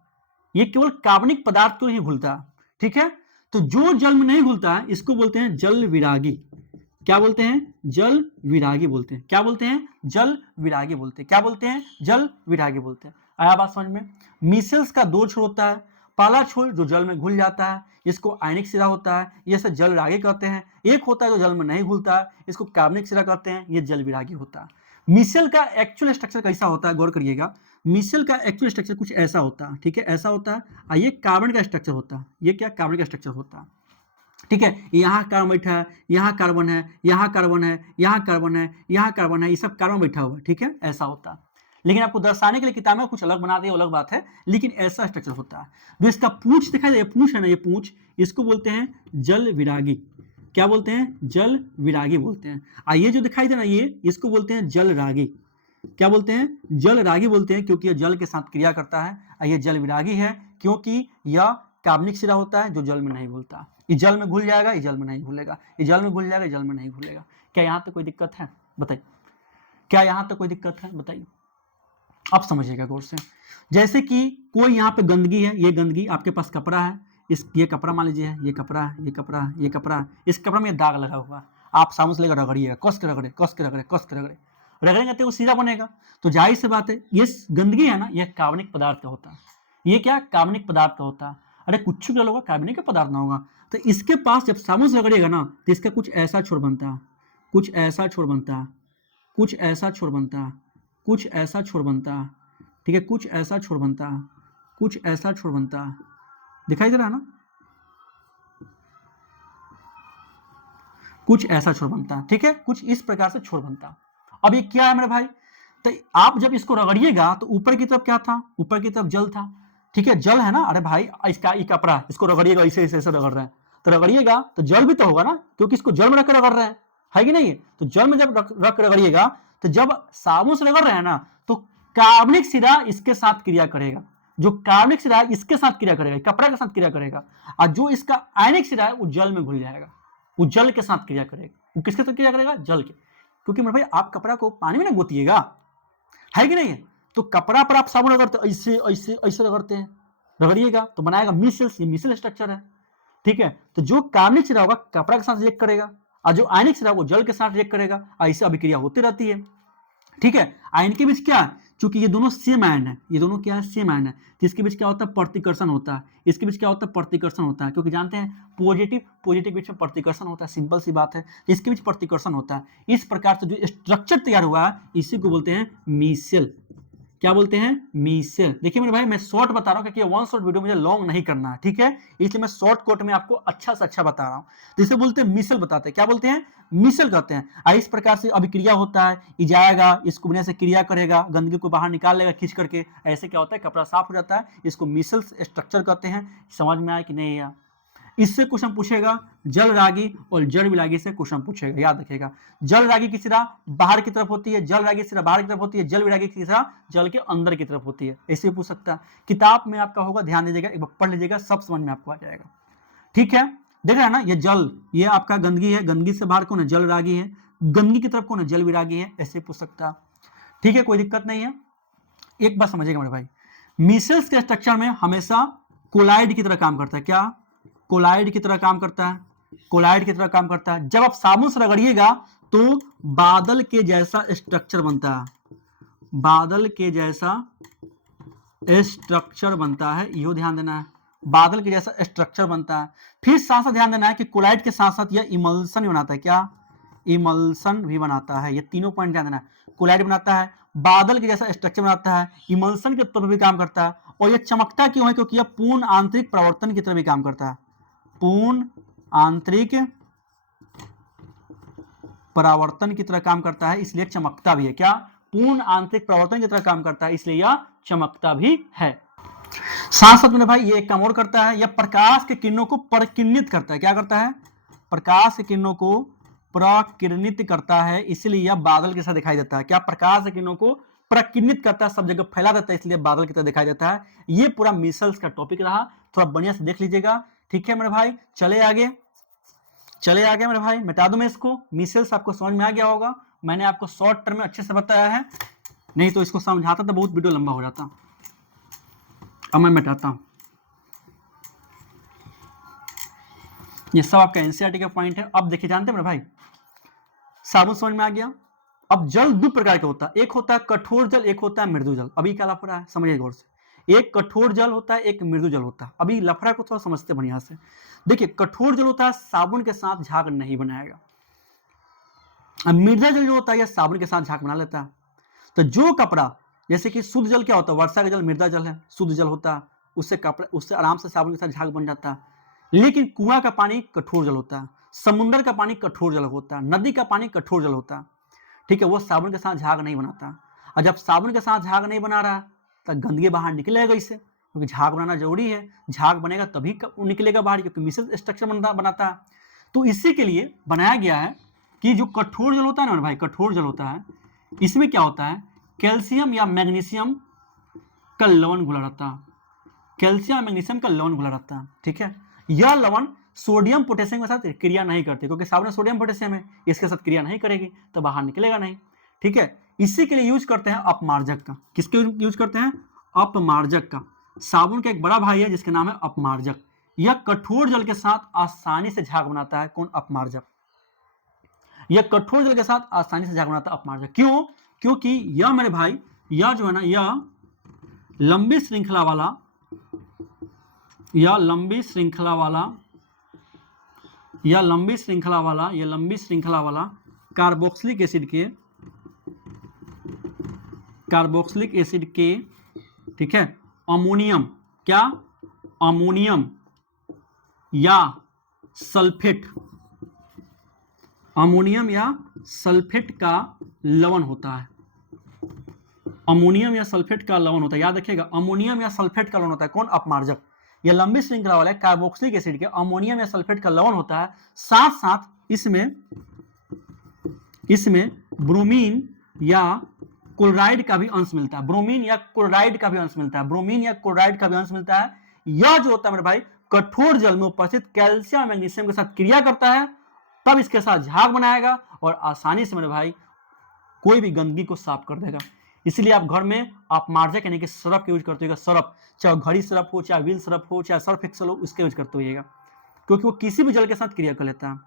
ये केवल कार्बनिक पदार्थ को ही घुलता है, ठीक है। तो जो जल में नहीं घुलता है इसको बोलते हैं जल विरागी। क्या बोलते हैं, जल विरागी बोलते हैं। क्या बोलते हैं, जल विरागी बोलते हैं। क्या बोलते हैं, जल विरागी बोलते हैं। आया बात समझ में। मिसल्स का दो छोर होता है, पहला छोर जो जल में घुल जाता है, इसको आयनिक सिरा होता है, ये से जल विरागी कहते हैं। एक होता है जो जल में नहीं घुलता है, इसको कार्बनिक सिरा कहते हैं, ये जल विरागी होता है। मिसल का एक्चुअल स्ट्रक्चर कैसा होता है, गौर करिएगा। मिसल का एक्चुअल स्ट्रक्चर कुछ ऐसा होता है, ठीक है, ऐसा होता है। और ये कार्बन का स्ट्रक्चर होता है, ये क्या, कार्बन का स्ट्रक्चर होता है, ठीक है। यहाँ कार्बन बैठा है, यहाँ कार्बन है, यहाँ कार्बन है, यहाँ कार्बन है, यहाँ कार्बन है, ये सब कार्बन बैठा हुआ है, ठीक है, ऐसा होता है। लेकिन आपको दर्शाने के लिए किताब में कुछ अलग बना दिया, अलग बात है, लेकिन ऐसा स्ट्रक्चर होता है। जो इसका पूंछ दिखाई दे, पूंछ है ना, ये पूंछ, इसको बोलते हैं जल विरागी। क्या बोलते हैं, जल विरागी बोलते हैं। और ये जो दिखाई दे ना, ये इसको बोलते हैं जल रागी। क्या बोलते हैं, जल रागी बोलते हैं, क्योंकि यह जल के साथ क्रिया करता है। और ये जल विरागी है क्योंकि यह कार्बनिक सिरा होता है जो जल में नहीं घुलता। ये जल में घुल जाएगा, ये जल में नहीं घुलेगा, ये जल में घुल जाएगा, ये जल में नहीं घुलेगा। क्या यहाँ तक कोई दिक्कत है, बताइए, क्या यहाँ तक कोई दिक्कत है, बताइए। अब समझिएगा गौर से। जैसे कि कोई यहाँ पे गंदगी है, ये गंदगी, आपके पास कपड़ा है, इस ये कपड़ा मान लीजिए, ये कपड़ा है, ये कपड़ा है, ये कपड़ा है, इस कपड़ा में दाग लगा हुआ है। आप साबुन से लेकर रगड़िएगा, कस के रगड़े, कस के रगड़े, कस के रगड़े, रगड़ेंगे तो वो सीधा बनेगा। तो जाहिर सी बात है, ये गंदगी है ना, यह कार्बनिक पदार्थ का होता है। ये क्या, कार्बनिक पदार्थ का होता है। अरे कुछ भी होगा, कार्बनिक का पदार्थ ना होगा। तो इसके पास जब साबुन से रगड़िएगा ना, तो इसका कुछ ऐसा छोर बनता है, कुछ ऐसा छोर बनता है, कुछ ऐसा छोर बनता है, कुछ ऐसा छोर बनता है, ठीक है, कुछ ऐसा छोर बनता है, कुछ ऐसा छोर बनता है, दिखाई दे रहा है ना, कुछ ऐसा छोर बनता है, ठीक है, कुछ इस प्रकार से छोर बनता है। अब ये क्या है मेरे भाई, तो आप जब इसको रगड़िएगा तो ऊपर की तरफ क्या था, ऊपर की तरफ जल था, ठीक है, जल है ना, अरे भाई इसका ये कपड़ा, इसको रगड़िएगा, ऐसे ऐसे ऐसे रगड़ रहे हैं, तो रगड़िएगा तो जल भी तो होगा ना, क्योंकि इसको जल में रख कर रगड़ रहे हैं, है कि नहीं। तो जल में जब रख रगड़िएगा, तो जब साबुन से रगड़ रहे हैं ना, तो कार्बनिक सिरा इसके साथ क्रिया करेगा, जो कार्बनिक सिरा है इसके साथ क्रिया करेगा, कपड़ा के साथ क्रिया करेगा, और जो इसका आयनिक सिरा है वो जल में घुल जाएगा, वो जल के साथ क्रिया करेगा। वो किसके साथ क्रिया करेगा, जल के, क्योंकि मेरे भाई आप कपड़ा को पानी में ना गोतिएगा, है कि नहीं है, तो कपड़ा पर आप साबुन रगड़ते ऐसे ऐसे ऐसे रगड़ते हैं, रगड़िएगा तो बनाएगा मिसल्स, ये मिसल स्ट्रक्चर है, ठीक है। तो जो कार्बनिक सिरा होगा कपड़ा के साथ रिएक्ट करेगा, और जो आयनिक सिरा वो जल के साथ रिएक्ट करेगा, ऐसे अभिक्रिया होती रहती है, ठीक है। आयन के बीच क्या है, चूंकि ये दोनों सेम आयन है, ये दोनों क्या है, सेम आयन है, तो इसके बीच क्या होता है, प्रतिकर्षण होता है, इसके बीच क्या होता है, प्रतिकर्षण होता है, क्योंकि जानते हैं पॉजिटिव पॉजिटिव बीच में प्रतिकर्षण होता है, सिंपल सी बात है, इसके बीच प्रतिकर्षण होता है। इस प्रकार से जो स्ट्रक्चर तैयार हुआ है इसी को बोलते हैं मीसेल। क्या बोलते हैं, मीसेल। देखिए मेरे भाई मैं शॉर्ट बता रहा हूं, क्योंकि वन शॉर्ट वीडियो मुझे लॉन्ग नहीं करना है, ठीक है, इसलिए मैं शॉर्ट कोट में आपको अच्छा से अच्छा बता रहा हूं। जिसे बोलते हैं मिसल बताते हैं, क्या बोलते हैं, मिसल कहते हैं। इस प्रकार से अभिक्रिया होता है, ये जाएगा, इसको बिना से क्रिया करेगा, गंदगी को बाहर निकाल लेगा खींच करके, ऐसे क्या होता है, कपड़ा साफ हो जाता है, इसको मिसल स्ट्रक्चर कहते हैं। समझ में आया कि नहीं यार। इससे क्वेश्चन पूछेगा, जल रागी और जल विरागी से क्वेश्चन पूछेगा, याद रखिएगा। जल रागी की सिरा बाहर की तरफ होती है, जल रागी सिरा बाहर की तरफ होती है, जल विरागी की सिरा जल के अंदर की तरफ होती है, ऐसे पूछ सकता है। किताब में आपका होगा, ध्यान दीजिएगा, एक बार पढ़ लीजिएगा, सब समझ में आपको आ जाएगा, ठीक है। देख रहे हैं ना, ये जल, ये आपका गंदगी है, गंदगी से बाहर कौन है, जल रागी है, गंदगी की तरफ कौन है, जल विरागी है, ऐसे पूछ सकता है, ठीक है, कोई दिक्कत नहीं है। एक बात समझिएगा मेरे भाई, मिसेल्स के स्ट्रक्चर में हमेशा कोलाइड की तरह काम करता है, क्या, कोलाइड की तरह काम करता है, कोलाइड की तरह काम करता है। जब आप साबुन से रगड़िएगा तो बादल के जैसा स्ट्रक्चर बनता है, बादल के जैसा स्ट्रक्चर बनता है, यो ध्यान देना है, बादल के जैसा स्ट्रक्चर बनता है। फिर साथ साथ ध्यान देना है कि कोलाइड के साथ साथ यह इमल्सन भी बनाता है, क्या, इमल्सन भी बनाता है, ये तीनों पॉइंट ध्यान देना है। कोलाइड बनाता है, बादल के जैसा स्ट्रक्चर बनाता है, इमल्सन के तौर पर भी काम करता है, और यह चमकता क्यों है, क्योंकि यह पूर्ण आंतरिक प्रवर्तन की तरह भी काम करता है, पूर्ण आंतरिक परावर्तन की तरह काम करता है, इसलिए चमकता भी है, क्या, पूर्ण आंतरिक परावर्तन की तरह काम करता है, इसलिए यह चमकता भी है। साथ साथ में भाई ये एक काम और करता है, यह प्रकाश के किरणों को प्रकिरणित करता है, क्या करता है, प्रकाश के किरणों को प्रकिरणित करता है, इसलिए यह बादल के साथ दिखाई देता है, क्या, प्रकाश के किरणों को प्रकिरणित करता है, सब जगह फैला देता है, इसलिए बादल की तरह दिखाई देता है। ये पूरा मिसल्स का टॉपिक रहा, थोड़ा बढ़िया से देख लीजिएगा, ठीक है मेरे भाई। चले आगे, चले आगे मेरे भाई, मिटा दूं मैं इसको। मिसल्स आपको समझ में आ गया होगा, मैंने आपको शॉर्ट टर्म में अच्छे से बताया है, नहीं तो इसको समझाता तो बहुत वीडियो लंबा हो जाता। अब मैं मिटाता हूं, ये सब आपका एनसीईआरटी का पॉइंट है। अब देखिए, जानते हैं मेरे भाई, साबुन समझ में आ गया। अब जल दो प्रकार के होता है, एक होता है कठोर जल, एक होता है मृदु जल। अभी क्या लफड़ा है, समझिए गौर से, एक कठोर जल होता है, एक मृदु जल होता है। अभी लफड़ा को थोड़ा समझते बढ़िया से। देखिए, कठोर जल होता है साबुन के साथ झाग नहीं बनाएगा, मृदा जल जो होता है यह साबुन के साथ झाग बना लेता है। तो जो कपड़ा, जैसे कि शुद्ध जल क्या होता है, वर्षा का जल मृदा जल है, शुद्ध जल होता है, उससे कपड़ा, उससे आराम से साबुन के साथ झाग बन जाता है। लेकिन कुआं का पानी कठोर जल होता है, समुद्र का पानी कठोर जल होता है, नदी का पानी कठोर जल होता है, ठीक है, वो साबुन के साथ झाग नहीं बनाता। और जब साबुन के साथ झाग नहीं बना रहा तो गंदगी बाहर निकलेगा इससे, क्योंकि झाग बनाना जरूरी है, झाग बनेगा तभी निकलेगा बाहर, क्योंकि मिसल स्ट्रक्चर बनाता है। तो इसी के लिए बनाया गया है कि जो कठोर जल होता है ना भाई, कठोर जल होता है, इसमें क्या होता है, कैल्शियम या मैग्नीशियम का लवण घुला रहता है, कैल्शियम या मैग्नीशियम का लवण घुला रहता है, ठीक है। यह लवण सोडियम पोटेशियम के साथ क्रिया नहीं करती, क्योंकि साबुन में सोडियम पोटेशियम है, इसके साथ क्रिया नहीं करेगी तो बाहर निकलेगा नहीं, ठीक है। इसी के लिए यूज करते हैं अपमार्जक का। किसके यूज करते हैं, अपमार्जक का। साबुन का एक बड़ा भाई है जिसके नाम है अपमार्जक। यह कठोर जल के साथ आसानी से झाग बनाता है, कौन, अपमार्जक। यह कठोर जल के साथ आसानी से झाग बनाता है अपमार्जक। क्यों, क्योंकि यह मेरे भाई, यह जो है ना, यह लंबी श्रृंखला वाला, यह लंबी श्रृंखला वाला, यह लंबी श्रृंखला वाला, यह लंबी श्रृंखला वाला कार्बोक्सिलिक एसिड के, कार्बोक्सिलिक एसिड के, ठीक है, अमोनियम, क्या, अमोनियम या सल्फेट, अमोनियम या सल्फेट का लवण होता है, अमोनियम या सल्फेट का लवण होता है। याद रखिएगा, अमोनियम या सल्फेट का लवण होता है। कौन? अपमार्जक। यह लंबी श्रृंखला वाला कार्बोक्सिलिक एसिड के अमोनियम या सल्फेट का लवण होता है। साथ साथ इसमें ब्रोमीन या क्लोराइड का भी अंश मिलता है। ब्रोमीन या क्लोराइड का भी अंश मिलता है। ब्रोमीन या क्लोराइड का भी अंश मिलता है। यह जो होता है मेरे भाई कठोर जल में उपस्थित कैल्शियम मैग्नीशियम के साथ क्रिया करता है, तब इसके साथ झाग बनाएगा और आसानी से मेरे भाई कोई भी गंदगी को साफ कर देगा। इसलिए आप घर में आप मार्जक यानी कि सरफ का यूज करते होगा। सरफ, चाहे घड़ी सरफ हो, चाहे व्हील सरफ हो, चाहे सर्फ एक्सेल हो, उसका यूज करते होइएगा, क्योंकि वो किसी भी जल के साथ क्रिया कर लेता है,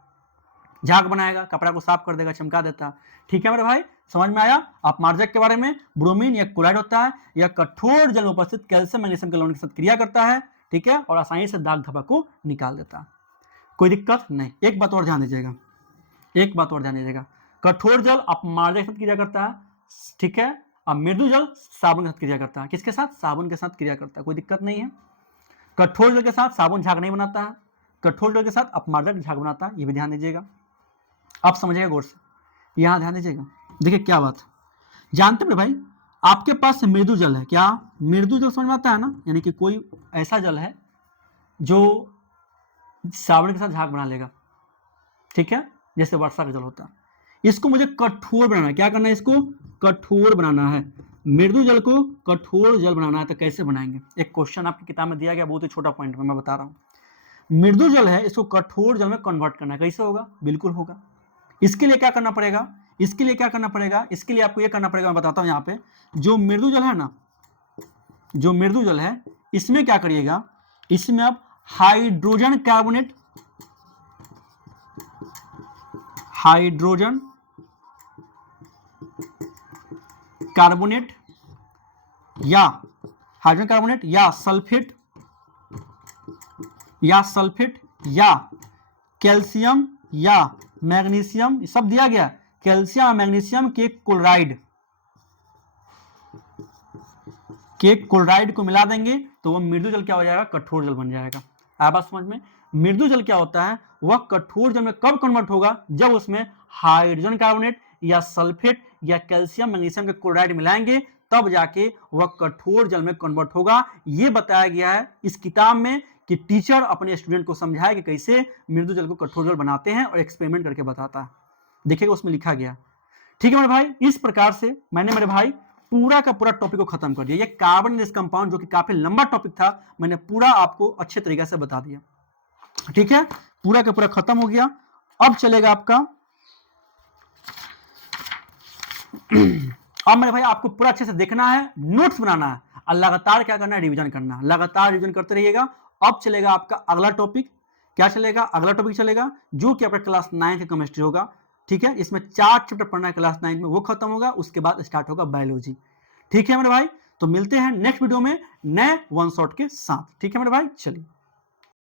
झाग बनाएगा, कपड़ा को साफ कर देगा, चमका देता है। ठीक है मेरे भाई, समझ में आया आप मार्जक के बारे में? ब्रोमीन या क्लोराइड होता है, यह कठोर जल में उपस्थित कैल्शियम मैग्नीशियम के लवण के साथ क्रिया करता है, ठीक है, और आसानी से दाग धब्बा को निकाल देता है, कोई दिक्कत नहीं। एक बात और ध्यान दीजिएगा, एक बात और ध्यान दीजिएगा, कठोर जल अपमार्जक के साथ क्रिया करता है, ठीक है, अब मृदु जल साबुन के साथ क्रिया करता है। किसके साथ? साबुन के साथ क्रिया करता है, कोई दिक्कत नहीं है। कठोर जल के साथ साबुन झाग नहीं बनाता है, कठोर जल के साथ अपमार्जक झाग बनाता है, ये भी ध्यान दीजिएगा। आप समझिएगा गौर से, यहां ध्यान दीजिएगा। देखिए क्या बात, जानते हैं भाई आपके पास मृदु जल है, क्या मृदु जल समझ में आता है ना? यानी कि कोई ऐसा जल है जो साबुन के साथ झाग बना लेगा, ठीक है, जैसे वर्षा का जल होता है। इसको मुझे कठोर बनाना है, क्या करना है? इसको कठोर बनाना है, मृदु जल को कठोर जल बनाना है। तो कैसे बनाएंगे? एक क्वेश्चन आपकी किताब में दिया गया, बहुत ही छोटा पॉइंट में मैं बता रहा हूं। मृदु जल है, इसको कठोर जल में कन्वर्ट करना है। कैसे होगा? बिल्कुल होगा। इसके लिए क्या करना पड़ेगा? इसके लिए क्या करना पड़ेगा? इसके लिए आपको यह करना पड़ेगा, मैं बताता हूं। यहाँ पे जो मृदु जल है ना, जो मृदु जल है, इसमें क्या करिएगा? इसमें आप हाइड्रोजन कार्बोनेट, हाइड्रोजन कार्बोनेट या हाइड्रोजन कार्बोनेट या सल्फेट या कैल्शियम या मैग्नीशियम, सब दिया गया, कैल्शियम और मैग्नीशियम के क्लोराइड को मिला देंगे तो वह मृदु जल क्या हो जाएगा? कठोर जल बन जाएगा। आप बात समझ में? मृदु जल क्या होता है? वह कठोर जल में कब कन्वर्ट होगा? जब उसमें हाइड्रोजन कार्बोनेट या सल्फेट या कैल्शियम मैग्नीशियम के क्लोराइड मिलाएंगे, तब जाके वह कठोर जल में कन्वर्ट होगा। यह बताया गया है इस किताब में कि टीचर अपने स्टूडेंट को समझाए कि कैसे मृदु जल को कठोर जल बनाते हैं और एक्सपेरिमेंट करके बताता है। देखिएगा उसमें लिखा गया। ठीक है मेरे भाई, इस प्रकार से मैंने मेरे भाई पूरा का पूरा टॉपिक को खत्म कर दिया। ये कार्बन बेस कंपाउंड जो कि काफी लंबा टॉपिक था, मैंने पूरा आपको अच्छे तरीके से बता दिया। ठीक है, पूरा का पूरा खत्म हो गया। अब चलेगा आपका अब मेरे भाई आपको पूरा अच्छे से देखना है, नोट्स बनाना है और लगातार क्या करना है? रिवीजन करना है। लगातार रिवीजन करते रहिएगा। अब चलेगा आपका अगला टॉपिक। क्या चलेगा? अगला टॉपिक चलेगा जो कि आपका क्लास 9 का केमिस्ट्री होगा। ठीक है, इसमें 4 चैप्टर पढ़ना है क्लास 9 में, वो खत्म होगा। उसके बाद स्टार्ट होगा बायोलॉजी। ठीक है मेरे भाई, तो मिलते हैं नेक्स्ट वीडियो में नए वन शॉट के साथ। ठीक है मेरे भाई, चलिए।